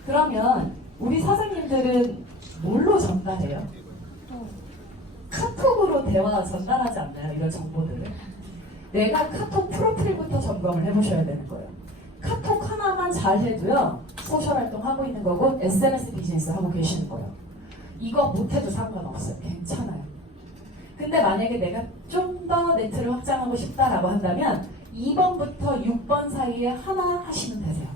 그러면 우리 사장님들은 뭘로 전달해요? 카톡으로 대화 전달하지 않나요? 이런 정보들을. 내가 카톡 프로필부터 점검을 해보셔야 되는 거예요. 카톡 하나만 잘 해도요. 소셜 활동 하고 있는 거고 SNS 비즈니스 하고 계시는 거예요. 이거 못해도 상관없어요. 괜찮아요. 근데 만약에 내가 좀 더 네트를 확장하고 싶다라고 한다면 2번부터 6번 사이에 하나 하시면 되세요.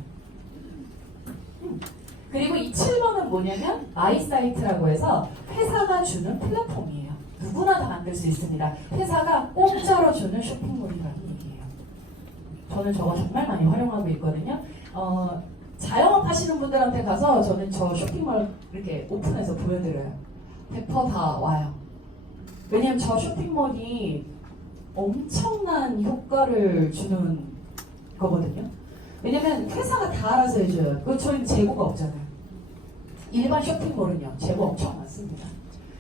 그리고 이 7번은 뭐냐면 마이사이트라고 해서 회사가 주는 플랫폼이에요. 누구나 다 만들 수 있습니다. 회사가 공짜로 주는 쇼핑몰이라는 얘기예요. 저는 저거 정말 많이 활용하고 있거든요. 자영업 하시는 분들한테 가서 저는 저 쇼핑몰 이렇게 오픈해서 보여드려요. 100%다 와요. 왜냐면 저 쇼핑몰이 엄청난 효과를 주는 거거든요. 왜냐면 회사가 다 알아서 해줘요. 그 저희는 재고가 없잖아요. 일반 쇼핑몰은요, 재고 엄청 많습니다.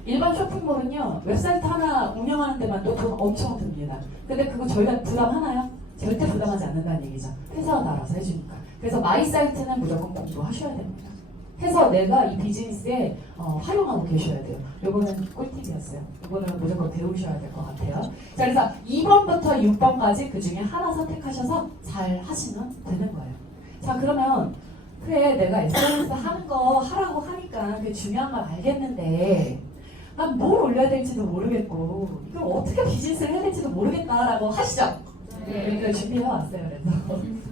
일반 쇼핑몰은요, 웹사이트 하나 운영하는 데만 또 돈 엄청 듭니다. 근데 그거 저희가 부담하나요? 절대 부담하지 않는다는 얘기죠. 회사가 다 알아서 해주니까. 그래서 마이 사이트는 무조건 공부하셔야 됩니다. 해서 내가 이 비즈니스에 활용하고 계셔야 돼요. 요거는 꿀팁이었어요. 요거는 무조건 배우셔야 될 것 같아요. 자, 그래서 2번부터 6번까지 그 중에 하나 선택하셔서 잘 하시면 되는 거예요. 자, 그러면 그래, 내가 SNS 하는 거 하라고 하니까 그게 중요한 걸 알겠는데 난 뭘 올려야 될지도 모르겠고 이걸 어떻게 비즈니스를 해야 될지도 모르겠다라고 하시죠? 네, 그러니까 준비해왔어요. 그래서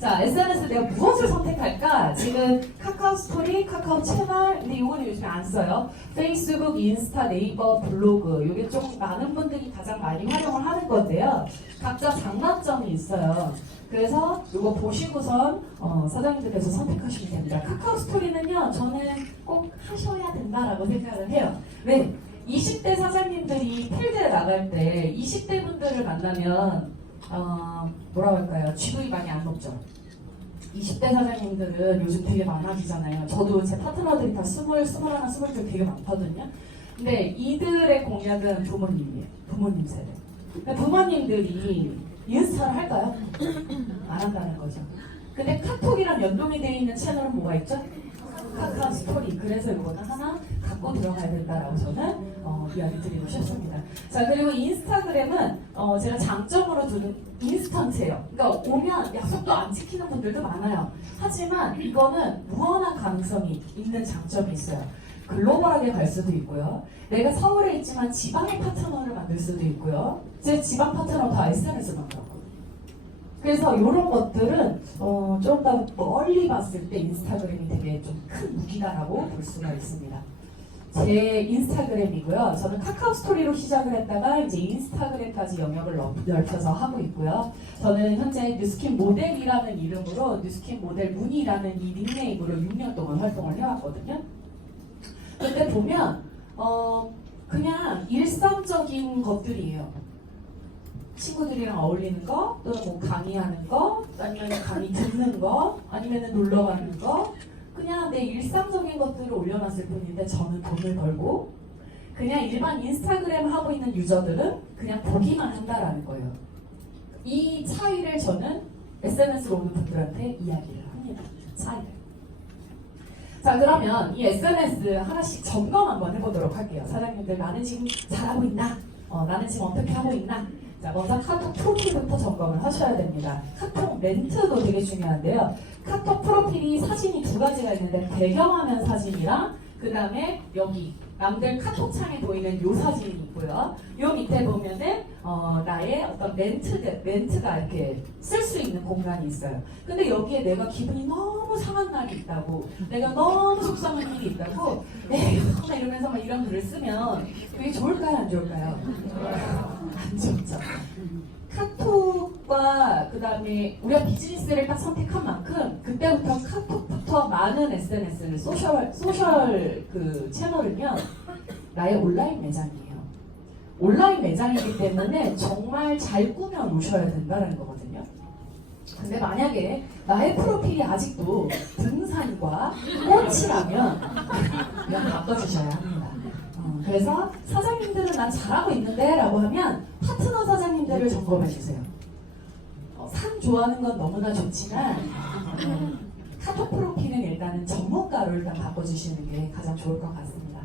자, SNS 내가 무엇을 선택할까? 지금 카카오 스토리, 카카오 채널, 근데 이거는 요즘에 안 써요. 페이스북, 인스타, 네이버, 블로그. 이게 좀 많은 분들이 가장 많이 활용을 하는 건데요. 각자 장단점이 있어요. 그래서 이거 보시고선 사장님들께서 선택하시면 됩니다. 카카오 스토리는요, 저는 꼭 하셔야 된다라고 생각을 해요. 왜? 20대 사장님들이 필드에 나갈 때 20대 분들을 만나면 뭐라고 할까요? GV 많이 안 높죠. 20대 사장님들은 요즘 되게 많아지잖아요. 저도 제 파트너들이 다 20, 21, 22 되게 많거든요. 근데 이들의 공약은 부모님이에요. 부모님 세대. 그러니까 부모님들이 인스타를 할까요? 안 한다는 거죠. 근데 카톡이랑 연동이 되어 있는 채널은 뭐가 있죠? 카카오 스토리. 그래서 이거는 하나 갖고 들어가야 된다라고 저는 이야기 드리고 싶습니다. 자, 그리고 인스타그램은 제가 장점으로 두는 인스턴트예요. 그러니까 오면 약속도 안 지키는 분들도 많아요. 하지만 이거는 무한한 가능성이 있는 장점이 있어요. 글로벌하게 갈 수도 있고요. 내가 서울에 있지만 지방의 파트너를 만들 수도 있고요. 제 지방 파트너 다 SNS로 만들었거든요. 그래서 이런 것들은 좀 더 멀리 봤을 때 인스타그램이 되게 좀 큰 무기다라고 볼 수가 있습니다. 제 인스타그램이고요. 저는 카카오 스토리로 시작을 했다가 이제 인스타그램까지 영역을 넓혀서 하고 있고요. 저는 현재 뉴스킨 모델이라는 이름으로 뉴스킨 모델 문이라는 이 닉네임으로 6년 동안 활동을 해왔거든요. 근데 보면 그냥 일상적인 것들이에요. 친구들이랑 어울리는 거, 또는 뭐 강의하는 거, 아니면 강의 듣는 거, 아니면 놀러 가는 거, 그냥 내 일상적인 것들을 올려놨을 뿐인데 저는 돈을 벌고 그냥 일반 인스타그램 하고 있는 유저들은 그냥 보기만 한다라는 거예요. 이 차이를 저는 SNS로 오는 분들한테 이야기를 합니다. 차이를. 자, 그러면 이 SNS 하나씩 점검 한번 해보도록 할게요. 사장님들, 나는 지금 잘하고 있나? 나는 지금 어떻게 하고 있나? 자, 먼저 카톡 프로필부터 점검을 하셔야 됩니다. 카톡 멘트도 되게 중요한데요. 카톡 프로필이 사진이 두 가지가 있는데 배경화면 사진이랑 그 다음에 여기 남들 카톡창에 보이는 요 사진이 있고요. 요 밑에 보면은 나의 어떤 멘트가 이렇게 쓸 수 있는 공간이 있어요. 근데 여기에 내가 기분이 너무 상한 날이 있다고, 내가 너무 속상한 일이 있다고, 에휴 이러면서 막 이런 글을 쓰면 그게 좋을까요, 안 좋을까요? 안 좋죠. 카톡과 그 다음에 우리가 비즈니스를 딱 선택한 만큼 그때부터 카톡부터 많은 SNS를 소셜 그 채널은요 나의 온라인 매장이에요. 온라인 매장이기 때문에 정말 잘 꾸며 놓으셔야 된다는 거거든요. 근데 만약에 나의 프로필이 아직도 등산과 꽃이라면 이건 바꿔주셔야 합니다. 그래서 사장님들은 난 잘하고 있는데 라고 하면 파트너 사장님들을 점검해 주세요. 산 좋아하는 건 너무나 좋지만 카톡 프로필은 일단은 전문가로 일단 바꿔주시는 게 가장 좋을 것 같습니다.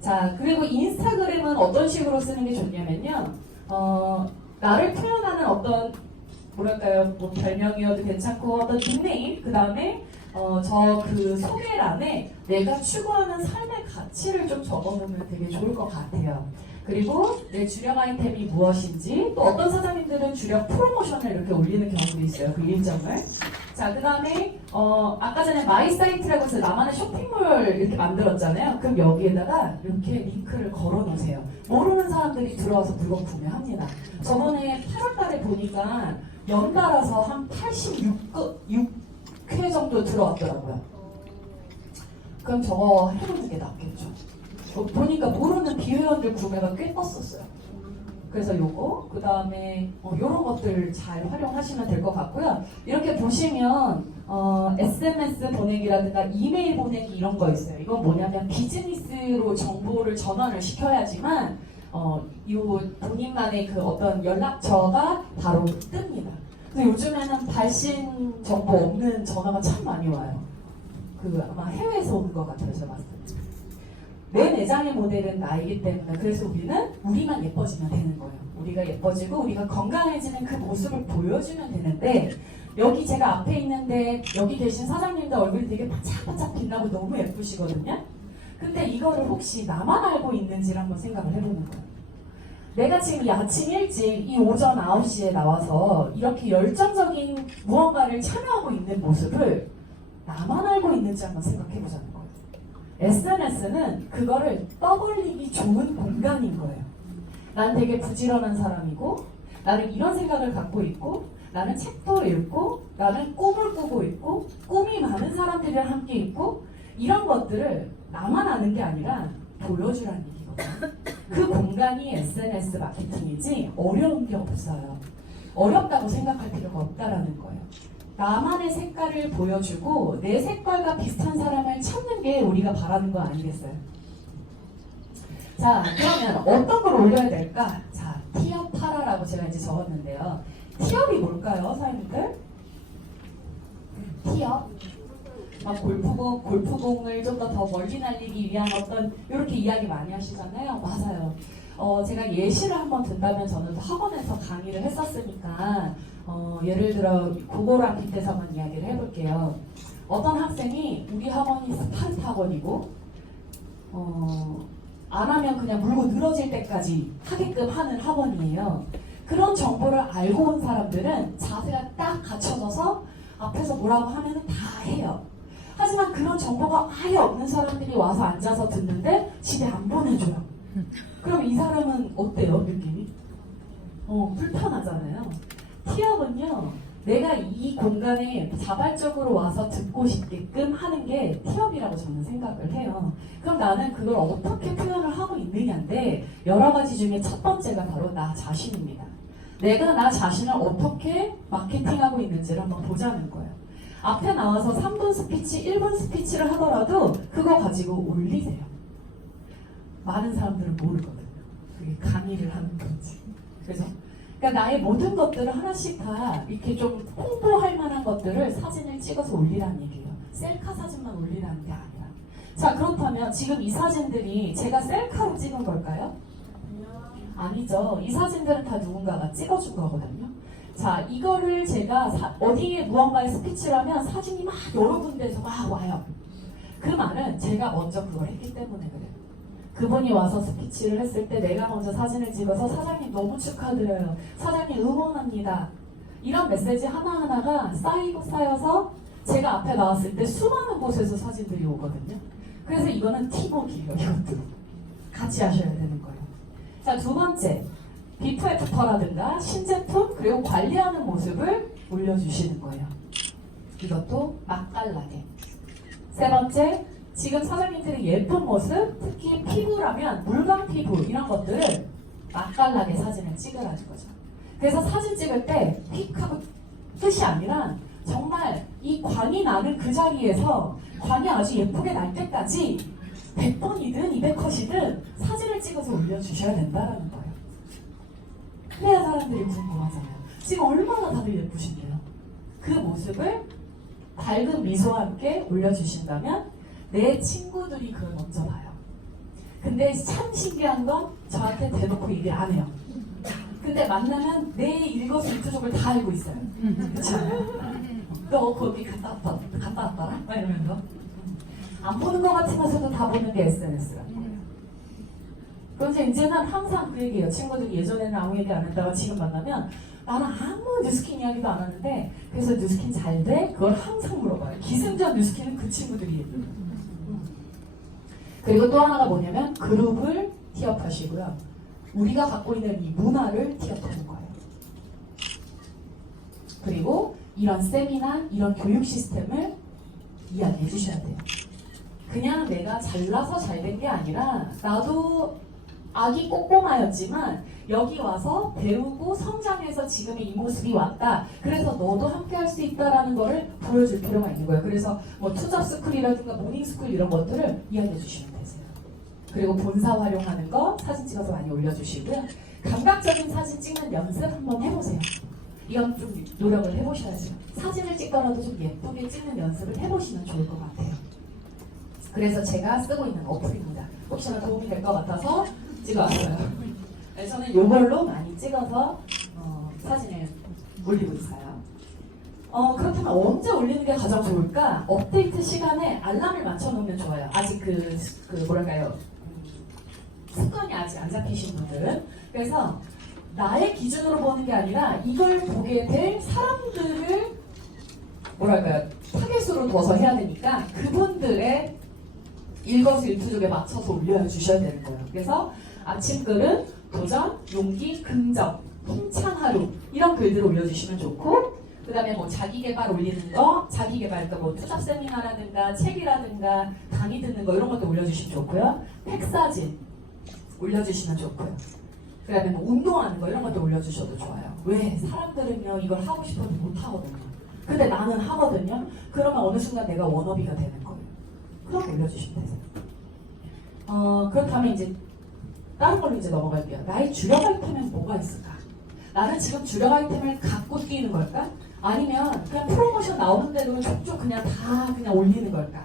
자, 그리고 인스타그램은 어떤 식으로 쓰는 게 좋냐면요. 나를 표현하는 어떤 뭐랄까요, 뭐 별명이어도 괜찮고 어떤 닉네임, 그 다음에 저 그 소개란에 내가 추구하는 삶의 가치를 좀 적어놓으면 되게 좋을 것 같아요. 그리고 내 주력 아이템이 무엇인지, 또 어떤 사장님들은 주력 프로모션을 이렇게 올리는 경우도 있어요. 그 일정을. 자, 그 다음에 아까 전에 마이 사이트라고 해서 나만의 쇼핑몰 이렇게 만들었잖아요. 그럼 여기에다가 이렇게 링크를 걸어 놓으세요. 모르는 사람들이 들어와서 물건 구매합니다. 저번에 8월달에 보니까 연달아서 한 86회 정도 들어왔더라고요. 그럼 저거 해보는 게 낫겠죠. 보니까 모르는 비회원들 구매가 꽤 떴었어요. 그래서 요거, 그 다음에 요런 것들 잘 활용하시면 될 것 같고요. 이렇게 보시면 SMS 보내기라든가 이메일 보내기 이런 거 있어요. 이건 뭐냐면 비즈니스로 정보를 전환을 시켜야지만 요 본인만의 그 어떤 연락처가 바로 뜹니다. 근데 요즘에는 발신 정보 없는 전화가 참 많이 와요. 그 아마 해외에서 오는 것 같아요, 제가 봤을 때. 내 내장의 모델은 나이기 때문에 그래서 우리는 우리만 예뻐지면 되는 거예요. 우리가 예뻐지고 우리가 건강해지는 그 모습을 보여주면 되는데 여기 제가 앞에 있는데 여기 계신 사장님들 얼굴이 되게 바짝바짝 빛나고 너무 예쁘시거든요. 근데 이거를 혹시 나만 알고 있는지를 한번 생각을 해보는 거예요. 내가 지금 이 아침 일찍 이 오전 9시에 나와서 이렇게 열정적인 무언가를 참여하고 있는 모습을 나만 알고 있는지 한번 생각해보자는 거예요. SNS는 그거를 떠벌리기 좋은 공간인 거예요. 난 되게 부지런한 사람이고, 나는 이런 생각을 갖고 있고, 나는 책도 읽고, 나는 꿈을 꾸고 있고, 꿈이 많은 사람들이랑 함께 있고, 이런 것들을 나만 아는 게 아니라 보여주라는 얘기거든요. 그 공간이 SNS 마케팅이지 어려운 게 없어요. 어렵다고 생각할 필요가 없다라는 거예요. 나만의 색깔을 보여주고 내 색깔과 비슷한 사람을 찾는 게 우리가 바라는 거 아니겠어요? 자, 그러면 어떤 걸 올려야 될까? 자, 티업하라라고 제가 이제 적었는데요. 티업이 뭘까요, 사장님들? 티업? 막 골프공을 좀 더 멀리 날리기 위한 어떤 이렇게 이야기 많이 하시잖아요. 맞아요. 제가 예시를 한번 든다면 저는 학원에서 강의를 했었으니까 예를 들어 그거랑 빗대서 한번 이야기를 해볼게요. 어떤 학생이 우리 학원이 스파르타 학원이고 안 하면 그냥 물고 늘어질 때까지 하게끔 하는 학원이에요. 그런 정보를 알고 온 사람들은 자세가 딱 갖춰져서 앞에서 뭐라고 하면 다 해요. 하지만 그런 정보가 아예 없는 사람들이 와서 앉아서 듣는데 집에 안 보내줘요. 그럼 이 사람은 어때요, 느낌이? 불편하잖아요. 티업은요, 내가 이 공간에 자발적으로 와서 듣고 싶게끔 하는 게 티업이라고 저는 생각을 해요. 그럼 나는 그걸 어떻게 표현을 하고 있느냐인데 여러 가지 중에 첫 번째가 바로 나 자신입니다. 내가 나 자신을 어떻게 마케팅하고 있는지를 한번 보자는 거예요. 앞에 나와서 3분 스피치, 1분 스피치를 하더라도 그거 가지고 올리세요. 많은 사람들은 모르거든요. 그게 강의를 하는 건지. 그래서 그러니까 나의 모든 것들을 하나씩 다 이렇게 좀 홍보할 만한 것들을 사진을 찍어서 올리라는 얘기예요. 셀카 사진만 올리라는 게 아니라. 자, 그렇다면 지금 이 사진들이 제가 셀카로 찍은 걸까요? 아니죠. 이 사진들은 다 누군가가 찍어준 거거든요. 자, 이거를 제가 어디에 무언가에 스피치를 하면 사진이 막 여러 군데에서 막 와요. 그 말은 제가 먼저 그걸 했기 때문에 그래요. 그분이 와서 스피치를 했을 때 내가 먼저 사진을 찍어서 사장님 너무 축하드려요. 사장님 응원합니다. 이런 메시지 하나하나가 쌓이고 쌓여서 제가 앞에 나왔을 때 수많은 곳에서 사진들이 오거든요. 그래서 이거는 팀워크예요. 이것도 같이 하셔야 되는 거예요. 자, 두 번째, 비프 애프터라든가 신제품 그리고 관리하는 모습을 올려주시는 거예요. 이것도 맛깔나게. 세 번째, 지금 사장님들이 예쁜 모습, 특히 피부라면 물광 피부 이런 것들을 맛깔나게 사진을 찍으라는 거죠. 그래서 사진 찍을 때 휙하고 끝이 아니라 정말 이 광이 나는 그 자리에서 광이 아주 예쁘게 날 때까지 100번이든 200컷이든 사진을 찍어서 올려주셔야 된다는 거예요. 그래야 사람들이 궁금하잖아요. 지금 얼마나 다들 예쁘신데요. 그 모습을 밝은 미소와 함께 올려주신다면 내 친구들이 그걸 먼저 봐요. 근데 참 신기한 건 저한테 대놓고 얘기를 안 해요. 근데 만나면 내 일거수일투족을 다 알고 있어요. 그렇죠? 너 거기 갔다 왔더라? 막 이러면서 안 보는 것 같으면서도 다 보는 게 SNS라는 거예요. 그래서 이제는 항상 그 얘기예요. 친구들이 예전에는 아무 얘기 안 했다가 지금 만나면 나는 아무 뉴스킨 이야기도 안 하는데 그래서 뉴스킨 잘 돼? 그걸 항상 물어봐요. 기승전 뉴스킨은 그 친구들이 얘기해요. 그리고 또 하나가 뭐냐면 그룹을 티업하시고요. 우리가 갖고 있는 이 문화를 티업하는 거예요. 그리고 이런 세미나, 이런 교육 시스템을 이야기해 주셔야 돼요. 그냥 내가 잘나서 잘 된 게 아니라 나도 아기 꼬꼬마였지만 여기 와서 배우고 성장해서 지금의 이 모습이 왔다. 그래서 너도 함께 할 수 있다라는 거를 보여줄 필요가 있는 거예요. 그래서 뭐 투잡 스쿨이라든가 모닝 스쿨 이런 것들을 이야기해 주시면 되세요. 그리고 본사 활용하는 거 사진 찍어서 많이 올려주시고요. 감각적인 사진 찍는 연습 한번 해보세요. 이건 좀 노력을 해보셔야죠. 사진을 찍더라도 좀 예쁘게 찍는 연습을 해보시면 좋을 것 같아요. 그래서 제가 쓰고 있는 어플입니다. 혹시나 도움이 될 것 같아서 찍어왔어요. 네, 저는 이걸로 많이 찍어서 사진을 올리고 있어요. 그렇다면 언제 올리는 게 가장 좋을까? 업데이트 시간에 알람을 맞춰놓으면 좋아요. 아직 뭐랄까요? 습관이 아직 안 잡히신 분들은. 그래서 나의 기준으로 보는 게 아니라 이걸 보게 될 사람들을 뭐랄까요? 타겟으로 둬서 해야 되니까 그분들의 일거수일투족에 맞춰서 올려주셔야 되는 거예요. 그래서 아침 글은 도전, 용기, 긍정, 힘찬 하루 이런 글들을 올려주시면 좋고 그 다음에 뭐 자기개발 올리는 거, 자기개발 그러니까 뭐 투잡 세미나라든가 책이라든가 강의 듣는 거 이런 것도 올려주시면 좋고요. 팩사진 올려주시면 좋고요. 그 다음에 뭐 운동하는 거 이런 것도 올려주셔도 좋아요. 왜? 사람들은요 이걸 하고 싶어도 못 하거든요. 근데 나는 하거든요. 그러면 어느 순간 내가 워너비가 되는 거예요. 그럼 올려주시면 되세요. 그렇다면 이제 다른 걸로 이제 넘어갈게요. 나의 주력 아이템은 뭐가 있을까? 나는 지금 주력 아이템을 갖고 뛰는 걸까? 아니면 그냥 프로모션 나오는 대로 쭉 그냥 다 그냥 올리는 걸까?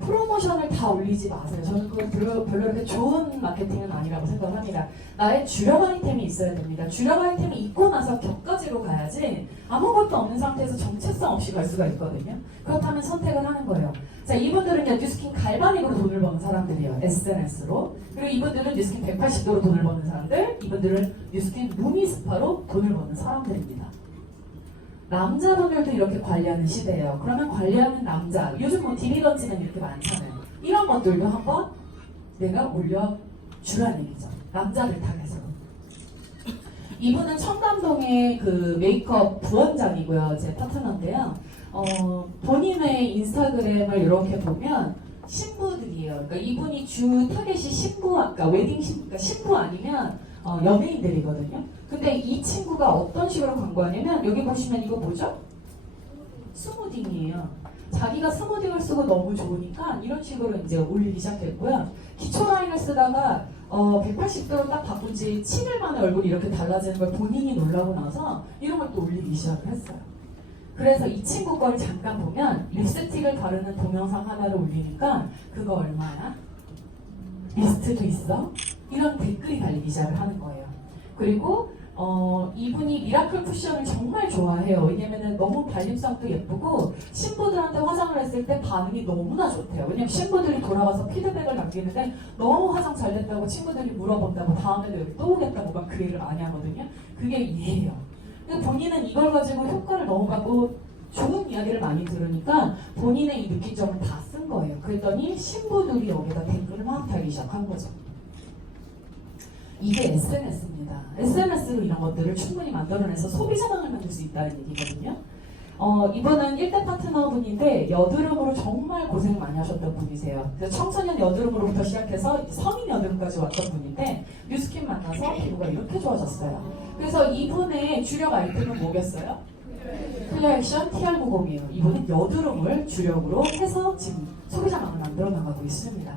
프로모션을 다 올리지 마세요. 저는 그건 별로 그렇게 좋은 마케팅은 아니라고 생각합니다. 나의 주력 아이템이 있어야 됩니다. 주력 아이템이 있고 나서 격가지로 가야지 아무것도 없는 상태에서 정체성 없이 갈 수가 있거든요. 그렇다면 선택을 하는 거예요. 자, 이분들은요 뉴스킨 갈바닉으로 돈을 버는 사람들이에요. SNS로. 그리고 이분들은 뉴스킨 180도로 돈을 버는 사람들, 이분들은 뉴스킨 루미스파로 돈을 버는 사람들입니다. 남자분들도 이렇게 관리하는 시대예요. 그러면 관리하는 남자, 요즘 뭐 TV 던지면 이렇게 많잖아요. 이런 것들도 한번 내가 올려주라는 얘기죠. 남자를 타겟으로. 이분은 청담동의 그 메이크업 부원장이고요. 제 파트너인데요. 본인의 인스타그램을 이렇게 보면 신부들이에요. 그러니까 이분이 주 타겟이 신부, 그러니까 웨딩 신부, 그러니까 신부 아니면 연예인들이거든요. 근데 이 친구가 어떤 식으로 광고하냐면 여기 보시면 이거 뭐죠? 스무딩이에요. 자기가 스무디를 쓰고 너무 좋으니까 이런 식으로 이제 올리기 시작했고요. 기초 라인을 쓰다가 180도로 딱 바꾼 지 7일 만에 얼굴이 이렇게 달라지는 걸 본인이 놀라고 나서 이런 걸 또 올리기 시작을 했어요. 그래서 이 친구 걸 잠깐 보면 립스틱을 바르는 동영상 하나를 올리니까 그거 얼마야? 리스트도 있어? 이런 댓글이 달리기 시작을 하는 거예요. 그리고 이분이 미라클 쿠션을 정말 좋아해요. 왜냐면은 너무 발림성도 예쁘고 신부들한테 화장을 했을 때 반응이 너무나 좋대요. 왜냐면 신부들이 돌아와서 피드백을 남기는데 너무 화장 잘 됐다고 친구들이 물어본다고 다음에도 여기 또 오겠다고 막 그 얘기를 많이 하거든요. 그게 이해예요. 근데 본인은 이걸 가지고 효과를 너무 받고 좋은 이야기를 많이 들으니까 본인의 이 느낀점을 다 쓴 거예요. 그랬더니 신부들이 여기다 댓글을 막 달기 시작한 거죠. 이게 SNS입니다. SNS로 이런 것들을 충분히 만들어내서 소비자망을 만들 수 있다는 얘기거든요. 이분은 1대 파트너분인데 여드름으로 정말 고생 많이 하셨던 분이세요. 그래서 청소년 여드름으로부터 시작해서 성인 여드름까지 왔던 분인데 뉴스킨 만나서 피부가 이렇게 좋아졌어요. 그래서 이분의 주력 아이템은 뭐겠어요? 클리어 액션 TR90이에요. 이분은 여드름을 주력으로 해서 지금 소비자망을 만들어 나가고 있습니다.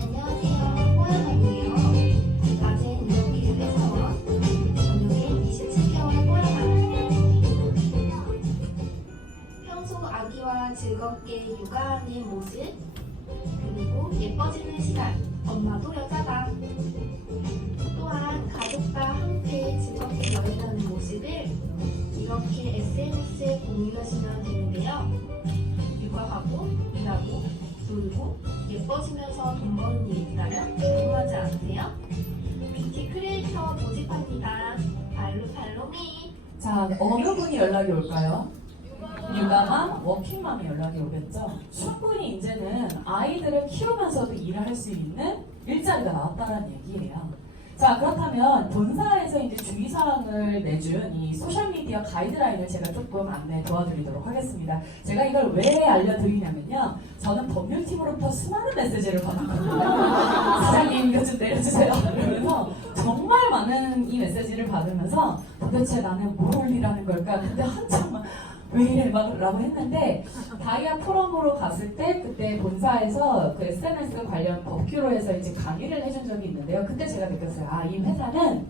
안녕하세요. 뽀얀아이예요. 낮엔 이렇게 회사원, 저녁엔 27개월 뽀얀아. 평소 아기와 즐겁게 육아하는 모습, 그리고 예뻐지는 시간, 엄마도 여자다. 또한 가족과 함께 즐겁게 여행하는 모습을 이렇게 SNS에 공유하시면 되는데요. 육아하고, 일하고, 놀고, 예뻐지면서 돈 버는 일 있다면 궁금하지 않으세요? 뷰티 크리에이터 모집합니다. 팔로미. 자, 어느 분이 연락이 올까요? 육아맘, 워킹맘이 연락이 오겠죠. 충분히 이제는 아이들을 키우면서도 일을 할 수 있는 일자리가 나왔다는 얘기예요. 자, 그렇다면 본사에서 이제 주의사항을 내준 이 소셜미디어 가이드라인을 제가 조금 안내 도와드리도록 하겠습니다. 제가 이걸 왜 알려드리냐면요. 저는 법률팀으로부터 수많은 메시지를 받았거든요. 사장님 이거 좀 내려주세요. 그러면서 정말 많은 이 메시지를 받으면서 도대체 나는 뭘 올리라는 걸까? 근데 한참 막 왜 이래 막 라고 했는데 다이아 포럼으로 갔을 때 그때 본사에서 그 SNS 관련 법규로 해서 이제 강의를 해준 적이 있는데요. 그때 제가 느꼈어요. 아, 이 회사는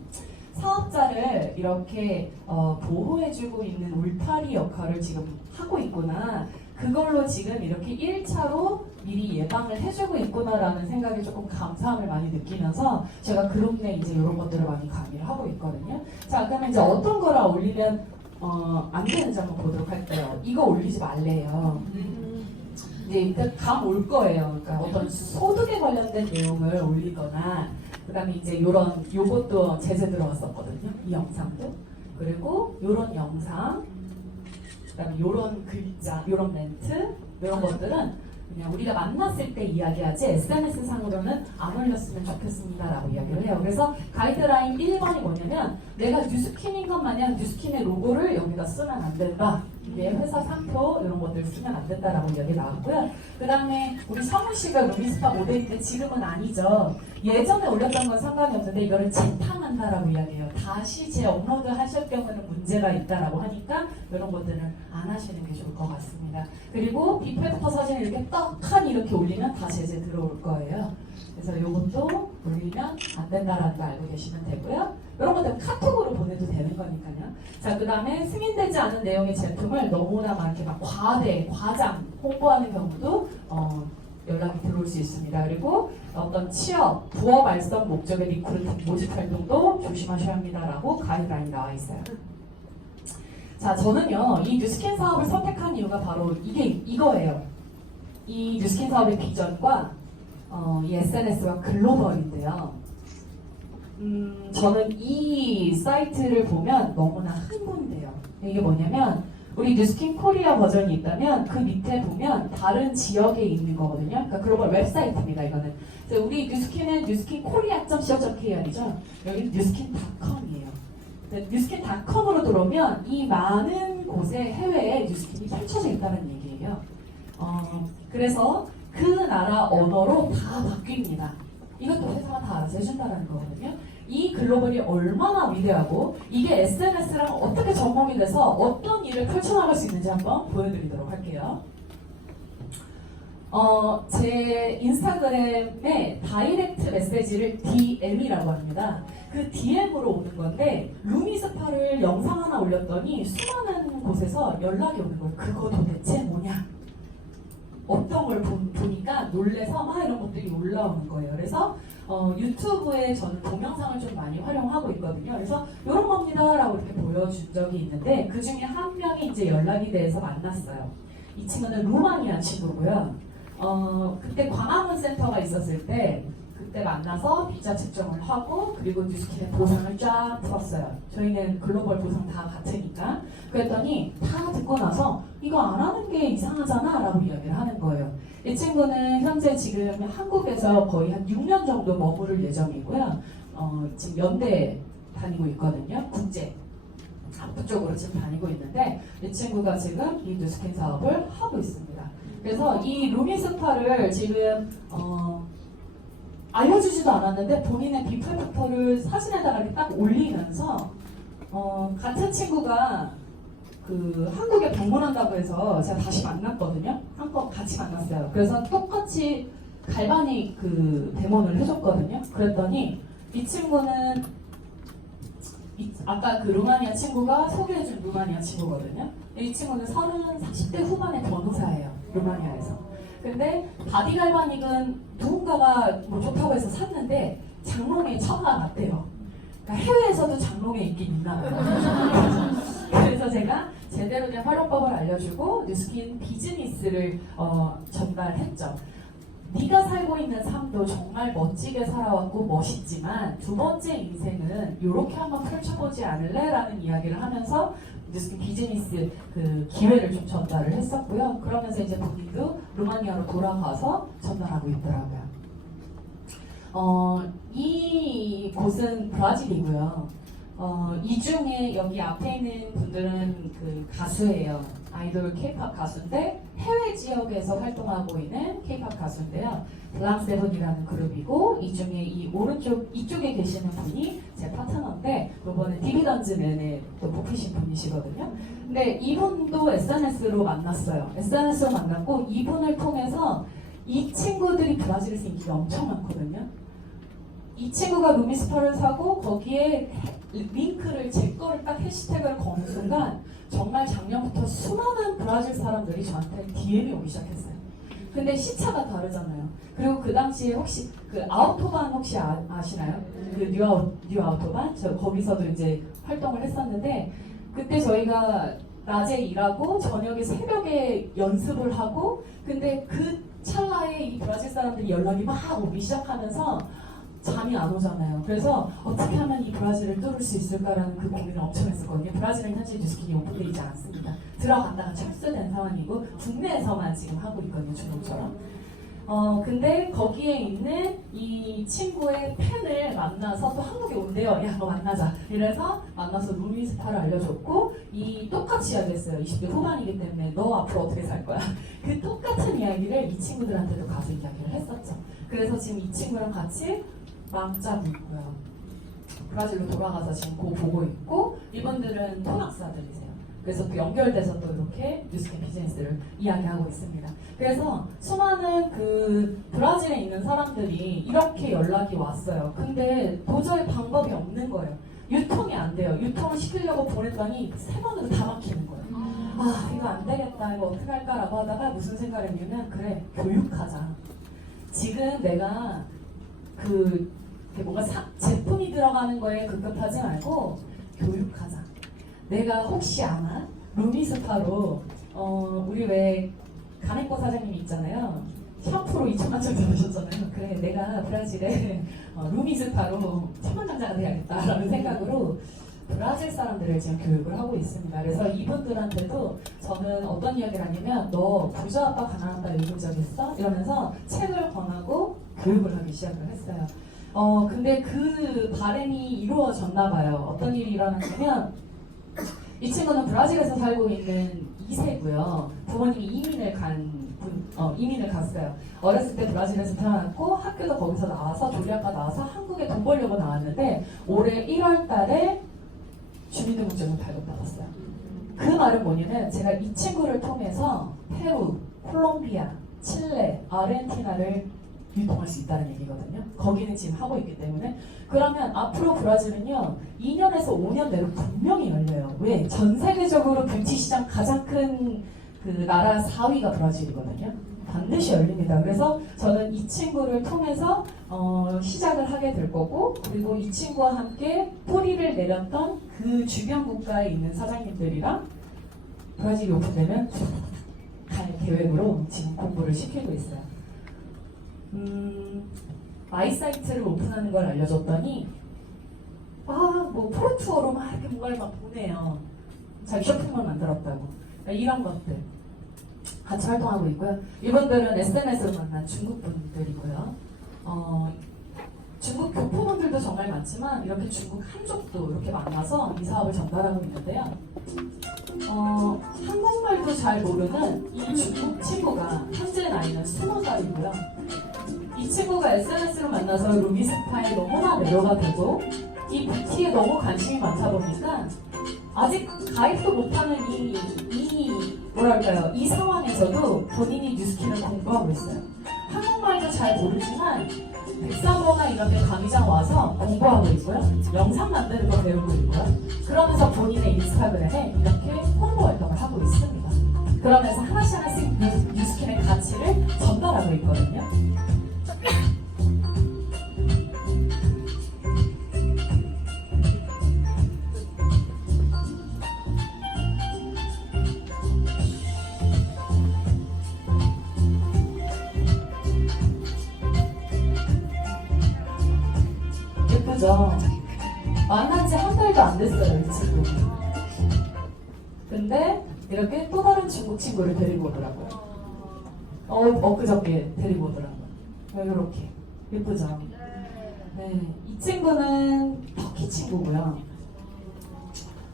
사업자를 이렇게 보호해주고 있는 울타리 역할을 지금 하고 있구나. 그걸로 지금 이렇게 1차로 미리 예방을 해주고 있구나라는 생각에 조금 감사함을 많이 느끼면서 제가 그룹 내 이제 이런 것들을 많이 강의를 하고 있거든요. 자, 그러면 이제 어떤 거라 올리면 안 되는지 한번 보도록 할게요. 이거 올리지 말래요. 이제 일단 감 올 거예요. 그러니까 어떤 소득에 관련된 내용을 올리거나, 그 다음에 이제 요것도 제재 들어갔었거든요. 이 영상도. 그리고 요런 영상, 그 다음에 요런 글자, 요런 멘트, 요런 것들은 그냥 우리가 만났을 때 이야기하지 SNS 상으로는 안 올렸으면 좋겠습니다 라고 이야기를 해요. 그래서 가이드라인 1번이 뭐냐면 내가 뉴스킨인 것 마냥 뉴스킨의 로고를 여기다 쓰면 안 된다. 이게 회사 상표 이런 것들 쓰면 안 된다라고 이야기 나왔고요. 그 다음에 우리 성우 씨가 루미스파 모델인데 지금은 아니죠. 예전에 올렸던 건 상관이 없는데 이거를 재탕한다라고 이야기해요. 다시 재업로드 하실 경우는 문제가 있다라고 하니까 이런 것들은 안 하시는 게 좋을 것 같습니다. 그리고 비포 애프터 사진을 이렇게 떡하니 이렇게 올리면 다 제재 들어올 거예요. 그래서 이것도 올리면 안 된다라는 거 알고 계시면 되고요. 이런 것들은 카톡으로 보내도 되는 거니까요. 자, 그 다음에 승인되지 않은 내용의 제품을 너무나 많게 막 과장 홍보하는 경우도 연락이 들어올 수 있습니다. 그리고 어떤 취업, 부업 알선 목적의 리크루팅 모집 활동도 조심하셔야 합니다라고 가이드라인이 나와 있어요. 자, 저는요 이 뉴스킨 사업을 선택한 이유가 바로 이거예요. 이 뉴스킨 사업의 비전과 이 SNS와 글로벌인데요. 저는 이 사이트를 보면 너무나 흥분돼요. 이게 뭐냐면 우리 뉴스킨 코리아 버전이 있다면 그 밑에 보면 다른 지역에 있는 거거든요. 그러니까 글로벌 웹사이트입니다. 이거는. 그래서 우리 뉴스킨은 뉴스킨코리아.co.kr이죠. 여기는 뉴스킨.com이에요. 뉴스킨.com으로 들어오면 이 많은 곳에 해외에 뉴스킨이 펼쳐져 있다는 얘기예요. 그래서 그 나라 언어로 다 바뀝니다. 이것도 회사가 다 알아서 해준다는 거거든요. 이 글로벌이 얼마나 위대하고 이게 SNS랑 어떻게 접목이 돼서 어떤 일을 펼쳐나갈 수 있는지 한번 보여드리도록 할게요. 제 인스타그램에 다이렉트 메시지를 DM이라고 합니다. 그 DM으로 오는 건데 루미스파를 영상 하나 올렸더니 수많은 곳에서 연락이 오는 거예요. 그거 도대체 뭐냐? 어떤 걸 보니까 놀래서 막 이런 것들이 올라오는 거예요. 그래서 유튜브에 저는 동영상을 좀 많이 활용하고 있거든요. 그래서 이런 겁니다 라고 이렇게 보여준 적이 있는데 그 중에 한 명이 이제 연락이 돼서 만났어요. 이 친구는 루마니아 친구고요. 그때 광화문 센터가 있었을 때 그때 만나서 비자 측정을 하고 그리고 뉴스킨의 보상을 쫙 풀었어요. 저희는 글로벌 보상 다 같으니까. 그랬더니 다 듣고 나서 이거 안 하는 게 이상하잖아 라고 이야기를 하는 거예요. 이 친구는 현재 지금 한국에서 거의 한 6년 정도 머무를 예정이고요. 지금 연대 다니고 있거든요. 국제 학부 쪽으로 지금 다니고 있는데 이 친구가 지금 이 뉴스킨 사업을 하고 있습니다. 그래서 이 루미스파를 지금 알려주지도 않았는데 본인의 비플 팩터를 사진에다가 이렇게 딱 올리면서 같은 친구가 그 한국에 방문한다고 해서 제가 다시 만났거든요. 한번 같이 만났어요. 그래서 똑같이 갈바닉 그 데모를 해줬거든요. 그랬더니 이 친구는 아까 그 루마니아 친구가 소개해준 루마니아 친구거든요. 이 친구는 40대 후반의 변호사예요. 루마니아에서. 근데 바디 갈바닉은 누군가가 뭐 좋다고 해서 샀는데 장롱에 처가 났대요. 그러니까 해외에서도 장롱에 인기 있나 봐요. 그래서 제가 제대로 된 활용법을 알려주고 뉴스킨 비즈니스를 전달했죠. 네가 살고 있는 삶도 정말 멋지게 살아왔고 멋있지만 두 번째 인생은 이렇게 한번 펼쳐보지 않을래? 라는 이야기를 하면서 뉴스킨 비즈니스 그 기회를 좀 전달을 했었고요. 그러면서 이제 본인도 루마니아로 돌아가서 전달하고 있더라고요. 이 곳은 브라질이고요. 이 중에 여기 앞에 있는 분들은 그 가수예요. 아이돌 K-pop 가수인데 해외 지역에서 활동하고 있는 K-pop 가수인데요. 블랑세븐이라는 그룹이고 이 중에 이 오른쪽 이쪽에 계시는 분이 제 파트너인데 이번에 디비던즈맨에 또 뽑히신 분이시거든요. 근데 이분도 SNS로 만났어요. SNS로 만났고 이분을 통해서 이 친구들이 브라질에서 인기가 엄청 많거든요. 이 친구가 루미스파를 사고 거기에 링크를 제 거를 딱 해시태그를 거는 순간 정말 작년부터 수많은 브라질 사람들이 저한테 DM이 오기 시작했어요. 근데 시차가 다르잖아요. 그리고 그 당시에 혹시 그 아우토반 혹시 아시나요? 그 뉴 아우토반? 저 거기서도 이제 활동을 했었는데 그때 저희가 낮에 일하고 저녁에 새벽에 연습을 하고 근데 그 찰나에 이 브라질 사람들이 연락이 막 오기 시작하면서 잠이 안 오잖아요. 그래서 어떻게 하면 이 브라질을 뚫을 수 있을까라는 그 고민을 엄청 했었거든요. 브라질은 현재 뉴스킨이 오픈되어 있지 않습니다. 들어갔다가 철수된 상황이고 국내에서만 지금 하고 있거든요. 중국처럼. 근데 거기에 있는 이 친구의 팬을 만나서 또 한국에 온대요. 야, 너 만나자. 이래서 만나서 루미스파를 알려줬고 똑같이 이야기했어요. 20대 후반이기 때문에 너 앞으로 어떻게 살 거야. 그 똑같은 이야기를 이 친구들한테도 가서 이야기를 했었죠. 그래서 지금 이 친구랑 같이 망자도 있고요. 브라질로 돌아가서 지금 그거 보고 있고 이분들은 통역사들이세요. 그래서 또 연결돼서 또 이렇게 뉴스킨 비즈니스를 이야기하고 있습니다. 그래서 수많은 그 브라질에 있는 사람들이 이렇게 연락이 왔어요. 근데 도저히 방법이 없는 거예요. 유통이 안 돼요. 유통을 시키려고 보냈더니 3번으로 다 막히는 거예요. 아 이거 안 되겠다. 이거 어떻게 할까라고 하다가 무슨 생각을 했냐면 그래 교육하자. 지금 내가 뭔가 제품이 들어가는 거에 급급하지 말고 교육하자. 내가 혹시 아마 루미스파로 우리 왜 가네코 사장님이 있잖아요. 샴푸로 2천만 장 받으셨잖아요. 그래 내가 브라질에 루미스파로 천만장자가 돼야겠다라는 생각으로 브라질 사람들을 지금 교육을 하고 있습니다. 그래서 이분들한테도 저는 어떤 이야기를 하냐면 너 부자 아빠 가난 아빠 읽은 적 있어? 이러면서 책을 권하고 교육을 하기 시작을 했어요. 근데 그 바람이 이루어졌나 봐요. 어떤 일이 일어났냐면 이 친구는 브라질에서 살고 있는 2세고요. 부모님이 이민을 갔어요. 어렸을 때 브라질에서 태어났고 학교도 거기서 나와서 조리아과 나와서 한국에 돈 벌려고 나왔는데 올해 1월 달에 주민등록증을 발급받았어요. 그 말은 뭐냐면 제가 이 친구를 통해서 페루, 콜롬비아, 칠레, 아르헨티나를 유통할 수 있다는 얘기거든요. 거기는 지금 하고 있기 때문에. 그러면 앞으로 브라질은요 2년에서 5년 내로 분명히 열려요. 왜? 전 세계적으로 뷰티 시장 가장 큰 그 나라 4위가 브라질이거든요. 반드시 열립니다. 그래서 저는 이 친구를 통해서 시작을 하게 될 거고, 그리고 이 친구와 함께 뿌리를 내렸던 그 주변 국가에 있는 사장님들이랑 브라질이 오픈되면 갈 계획으로 지금 공부를 시키고 있어요. 마이 사이트를 오픈하는 걸 알려줬더니 뭐 프로투어로 막 이렇게 뭔가를 막 보내요. 자기 쇼핑몰 만들었다고. 이런 것들 같이 활동하고 있고요. 이분들은 SNS로 만난 중국 분들이고요. 중국 교포분들도 정말 많지만 이렇게 중국 한족도 이렇게 만나서 이 사업을 전달하고 있는데요. 한국말도 잘 모르는 이 중국 친구가 현재 나이는 20살이고요. 이 친구가 SNS로 만나서 루비스파에 너무나 매료가 되고 이 뷰티에 너무 관심이 많다 보니까 아직 가입도 못하는 이 상황에서도 본인이 뉴스킨을 공부하고 있어요. 한국말도 잘 모르지만 백사모나 이런 데 강의장 와서 공부하고 있고요. 영상 만드는 거 배우고 있고요. 그러면서 본인의 인스타그램에 이렇게 홍보 활동을 하고 있습니다. 그러면서 하나씩 뉴스킨의 가치를 전달하고 있거든요. 예쁘죠? 만난 지 한 달도 안 됐어요, 이 친구. 근데 이렇게 또 다른 중국 친구를 데리고 오더라고요. 엊그저께 데리고 오더라고요. 이렇게. 예쁘죠? 네. 이 친구는 터키 친구고요.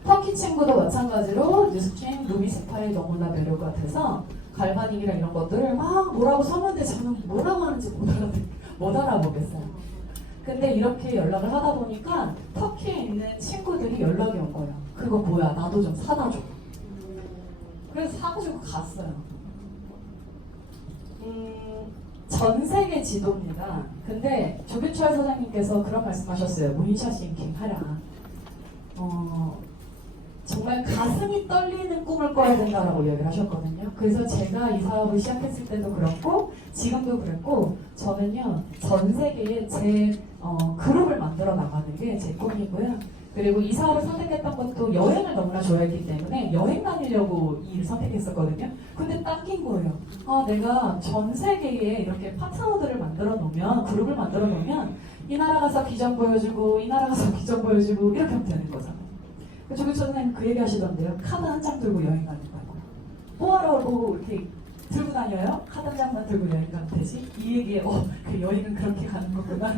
터키 친구도 마찬가지로 뉴스킨 루비스파에 너무나 매료가 돼서 갈바닉이나 이런 것들을 막 뭐라고 썼는데 저는 뭐라고 하는지 못 알아보겠어요. 근데 이렇게 연락을 하다 보니까 터키에 있는 친구들이 연락이 온 거예요. 그거 뭐야? 나도 좀 사다 줘. 그래서 사가지고 갔어요. 전 세계 지도입니다. 근데 조규철 사장님께서 그런 말씀하셨어요. 무인샷싱킹 하라. 정말 가슴이 떨리는 꿈을 꿔야 된다라고 이야기를 하셨거든요. 그래서 제가 이 사업을 시작했을 때도 그렇고 지금도 그랬고 저는요 전 세계에 제 그룹을 만들어 나가는 게 제 꿈이고요. 그리고 이 사업을 선택했던 것도 여행을 너무나 좋아했기 때문에 여행 다니려고 이 일을 선택했었거든요. 근데 당긴 거예요. 내가 전 세계에 이렇게 파트너들을 만들어 놓으면, 그룹을 만들어 놓으면 이 나라 가서 비전 보여주고 이 나라 가서 비전 보여주고 이렇게 하면 되는 거잖아요. 조규철 선생님 그 얘기 하시던데요. 카드 한 장 들고 여행 다닌다고. 뭐하러 이렇게 들고 다녀요? 카드 한 장만 들고 여행 가면 되지? 이 얘기에 그 여행은 그렇게 가는 거구나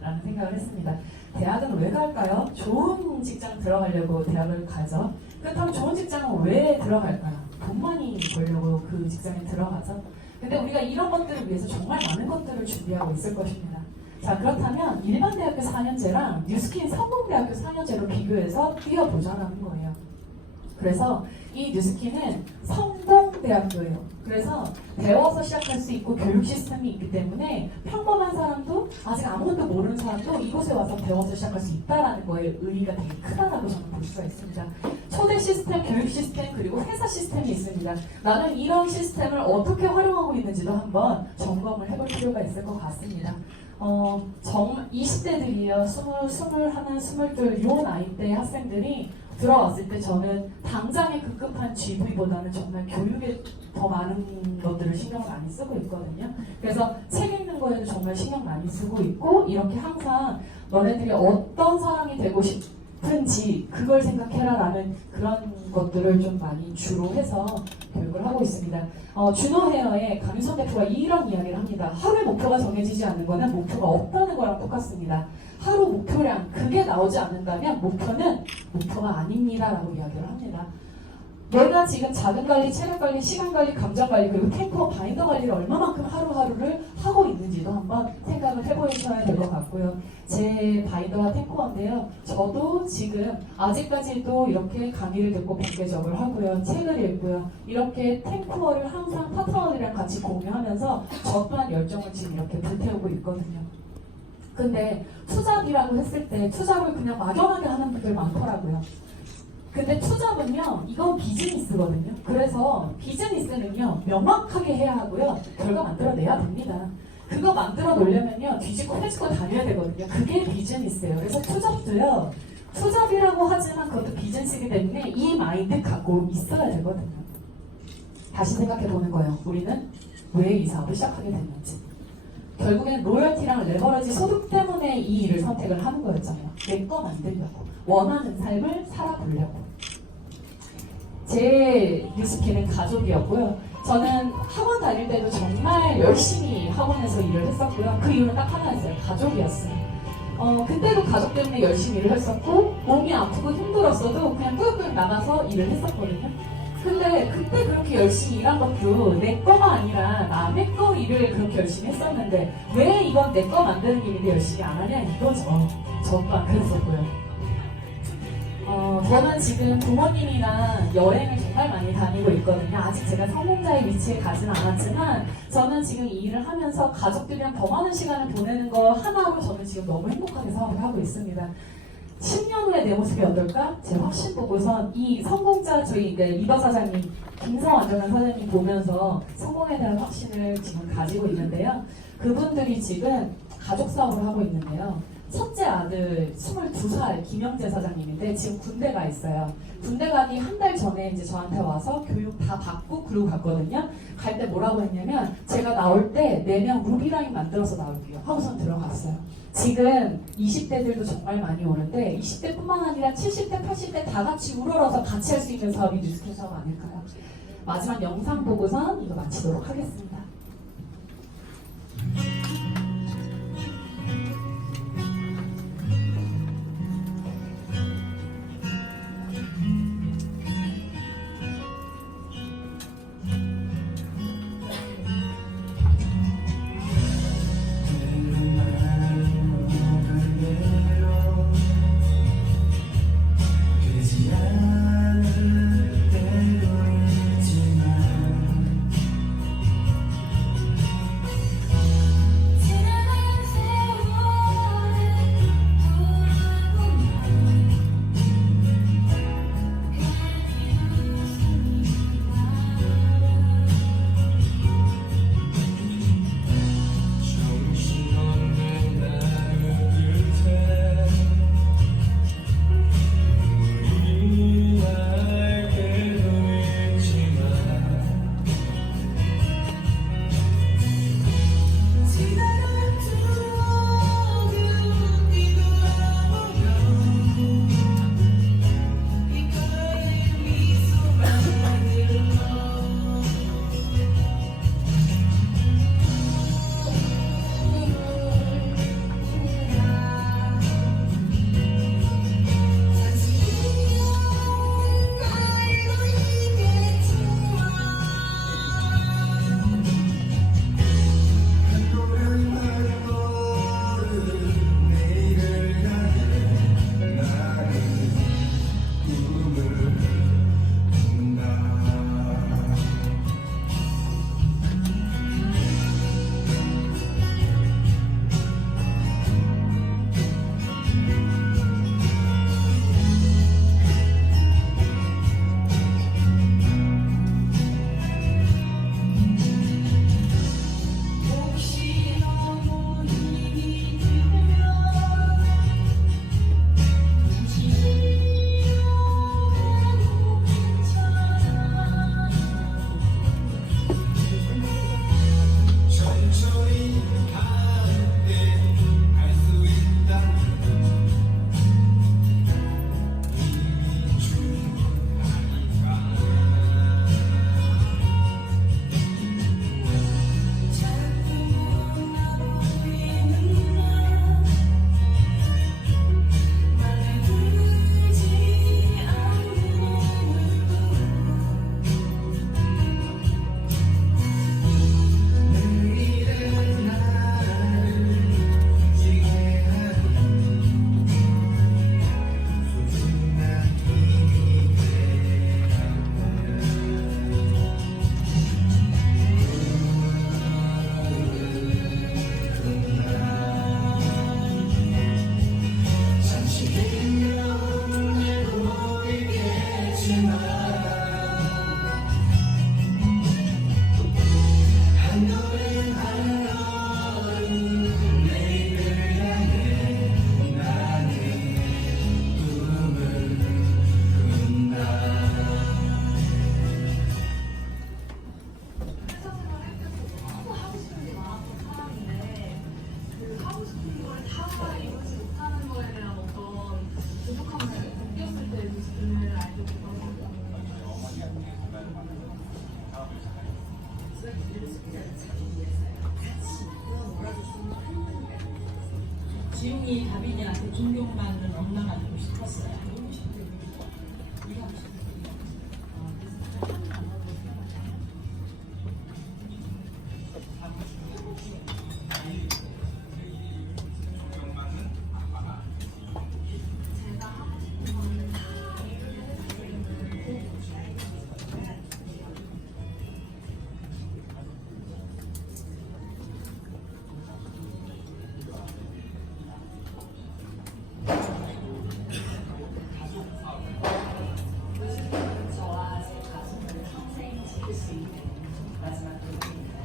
라는 생각을 했습니다. 대학은 왜 갈까요? 좋은 직장 들어가려고 대학을 가죠. 그렇다면 좋은 직장은 왜 들어갈까요? 돈 많이 벌려고 그 직장에 들어가죠. 근데 우리가 이런 것들을 위해서 정말 많은 것들을 준비하고 있을 것입니다. 자, 그렇다면 일반 대학교 4년제랑 뉴스킨 성공대학교 4년제로 비교해서 뛰어보자라는 거예요. 그래서 이 뉴스킨은 성공대학교예요. 그래서 배워서 시작할 수 있고 교육 시스템이 있기 때문에 평범한 사람도 아직 아무것도 모르는 사람도 이곳에 와서 배워서 시작할 수 있다는 거에 의의가 되게 크다라고 저는 볼 수가 있습니다. 초대 시스템, 교육 시스템, 그리고 회사 시스템이 있습니다. 나는 이런 시스템을 어떻게 활용하고 있는지도 한번 점검을 해볼 필요가 있을 것 같습니다. 정말 20대들이요, 21, 22, 요 나이대 학생들이 들어왔을 때 저는 당장의 급급한 GV보다는 정말 교육에 더 많은 것들을 신경 많이 쓰고 있거든요. 그래서 책 읽는 거에도 정말 신경 많이 쓰고 있고, 이렇게 항상 너네들이 어떤 사람이 되고 싶은지 그걸 생각해라 라는 그런 것들을 좀 많이 주로 해서 교육을 하고 있습니다. 준호 헤어의 강유선 대표가 이런 이야기를 합니다. 하루의 목표가 정해지지 않는 거는 목표가 없다는 거랑 똑같습니다. 하루 목표량 그게 나오지 않는다면 목표는 목표가 아닙니다 라고 이야기를 합니다. 내가 지금 자금 관리, 체력 관리, 시간 관리, 감정 관리, 그리고 탱커, 바인더 관리를 얼마만큼 하루하루를 하고 있는지도 한번 생각을 해보셔야 될 것 같고요. 제 바인더와 탱커인데요. 저도 지금 아직까지도 이렇게 강의를 듣고 공개적을 하고요. 책을 읽고요. 이렇게 탱커를 항상 파트너들이랑 같이 공유하면서 저 또한 열정을 지금 이렇게 불태우고 있거든요. 근데 투잡이라고 했을 때 투잡을 그냥 막연하게 하는 분들 많더라고요. 근데 투잡은요, 이건 비즈니스거든요. 그래서 비즈니스는요, 명확하게 해야 하고요, 결과 만들어내야 됩니다. 그거 만들어 놓으려면요, 뒤집고 해지고 다녀야 되거든요. 그게 비즈니스예요. 그래서 투잡도요, 투잡이라고 하지만 그것도 비즈니스이기 때문에 이 마인드 갖고 있어야 되거든요. 다시 생각해 보는 거예요. 우리는 왜 이 사업을 시작하게 됐는지. 결국엔 로열티랑 레버리지 소득 때문에 이 일을 선택을 하는 거였잖아요. 내 거 만들려고. 원하는 삶을 살아보려고. 제 뉴스키는 가족이었고요. 저는 학원 다닐 때도 정말 열심히 학원에서 일을 했었고요. 그 이유는 딱 하나였어요. 가족이었어요. 그때도 가족 때문에 열심히 일을 했었고 몸이 아프고 힘들었어도 그냥 꾸역꾸역 나가서 일을 했었거든요. 근데 그때 그렇게 열심히 일한 것도 내 거가 아니라 남의 거 일을 그렇게 열심히 했었는데 왜 이건 내 거 만드는 일인데 열심히 안 하냐 이거죠. 저 또한 그랬었고요. 저는 지금 부모님이랑 여행을 정말 많이 다니고 있거든요. 아직 제가 성공자의 위치에 가지는 않았지만 저는 지금 이 일을 하면서 가족들이랑 더 많은 시간을 보내는 거 하나로 저는 지금 너무 행복하게 사업을 하고 있습니다. 10년 후에 내 모습이 어떨까? 제 확신 보고선 이 성공자 저희 리더 사장님 김성완 사장님 보면서 성공에 대한 확신을 지금 가지고 있는데요. 그분들이 지금 가족 사업을 하고 있는데요. 첫째 아들 22살 김영재 사장님인데 지금 군대 가 있어요. 군대 가기 한 달 전에 이제 저한테 와서 교육 다 받고 그러고 갔거든요. 갈 때 뭐라고 했냐면 제가 나올 때 4명 루비라인 만들어서 나올게요 하고선 들어갔어요. 지금 20대들도 정말 많이 오는데 20대뿐만 아니라 70대, 80대 다 같이 우러러서 같이 할 수 있는 사업이 뉴스캐 사업 아닐까요? 마지막 영상 보고선 이거 마치도록 하겠습니다. 지웅이 다빈이한테 존경받는 엄마가 되고 싶었어요. 저와 제 가족을 평생 지킬 수 있는 마지막 노래입니다.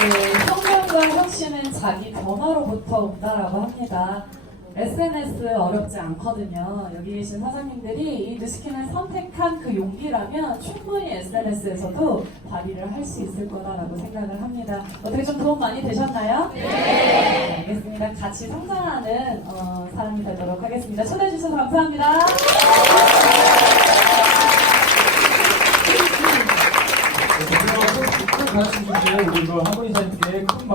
네, 혁명과 혁신은 자기 변화로부터 온다라고 합니다. SNS 어렵지 않거든요. 여기 계신 사장님들이 이 뉴스킨을 선택한 그 용기라면 충분히 SNS에서도 발휘를 할 수 있을 거라고 생각을 합니다. 어떻게 좀 도움 많이 되셨나요? 네. 알겠습니다. 같이 성장하는 사람이 되도록 하겠습니다. 초대해 주셔서 감사합니다. 큰 관심 주신 우리 그 한국 인사님께 큰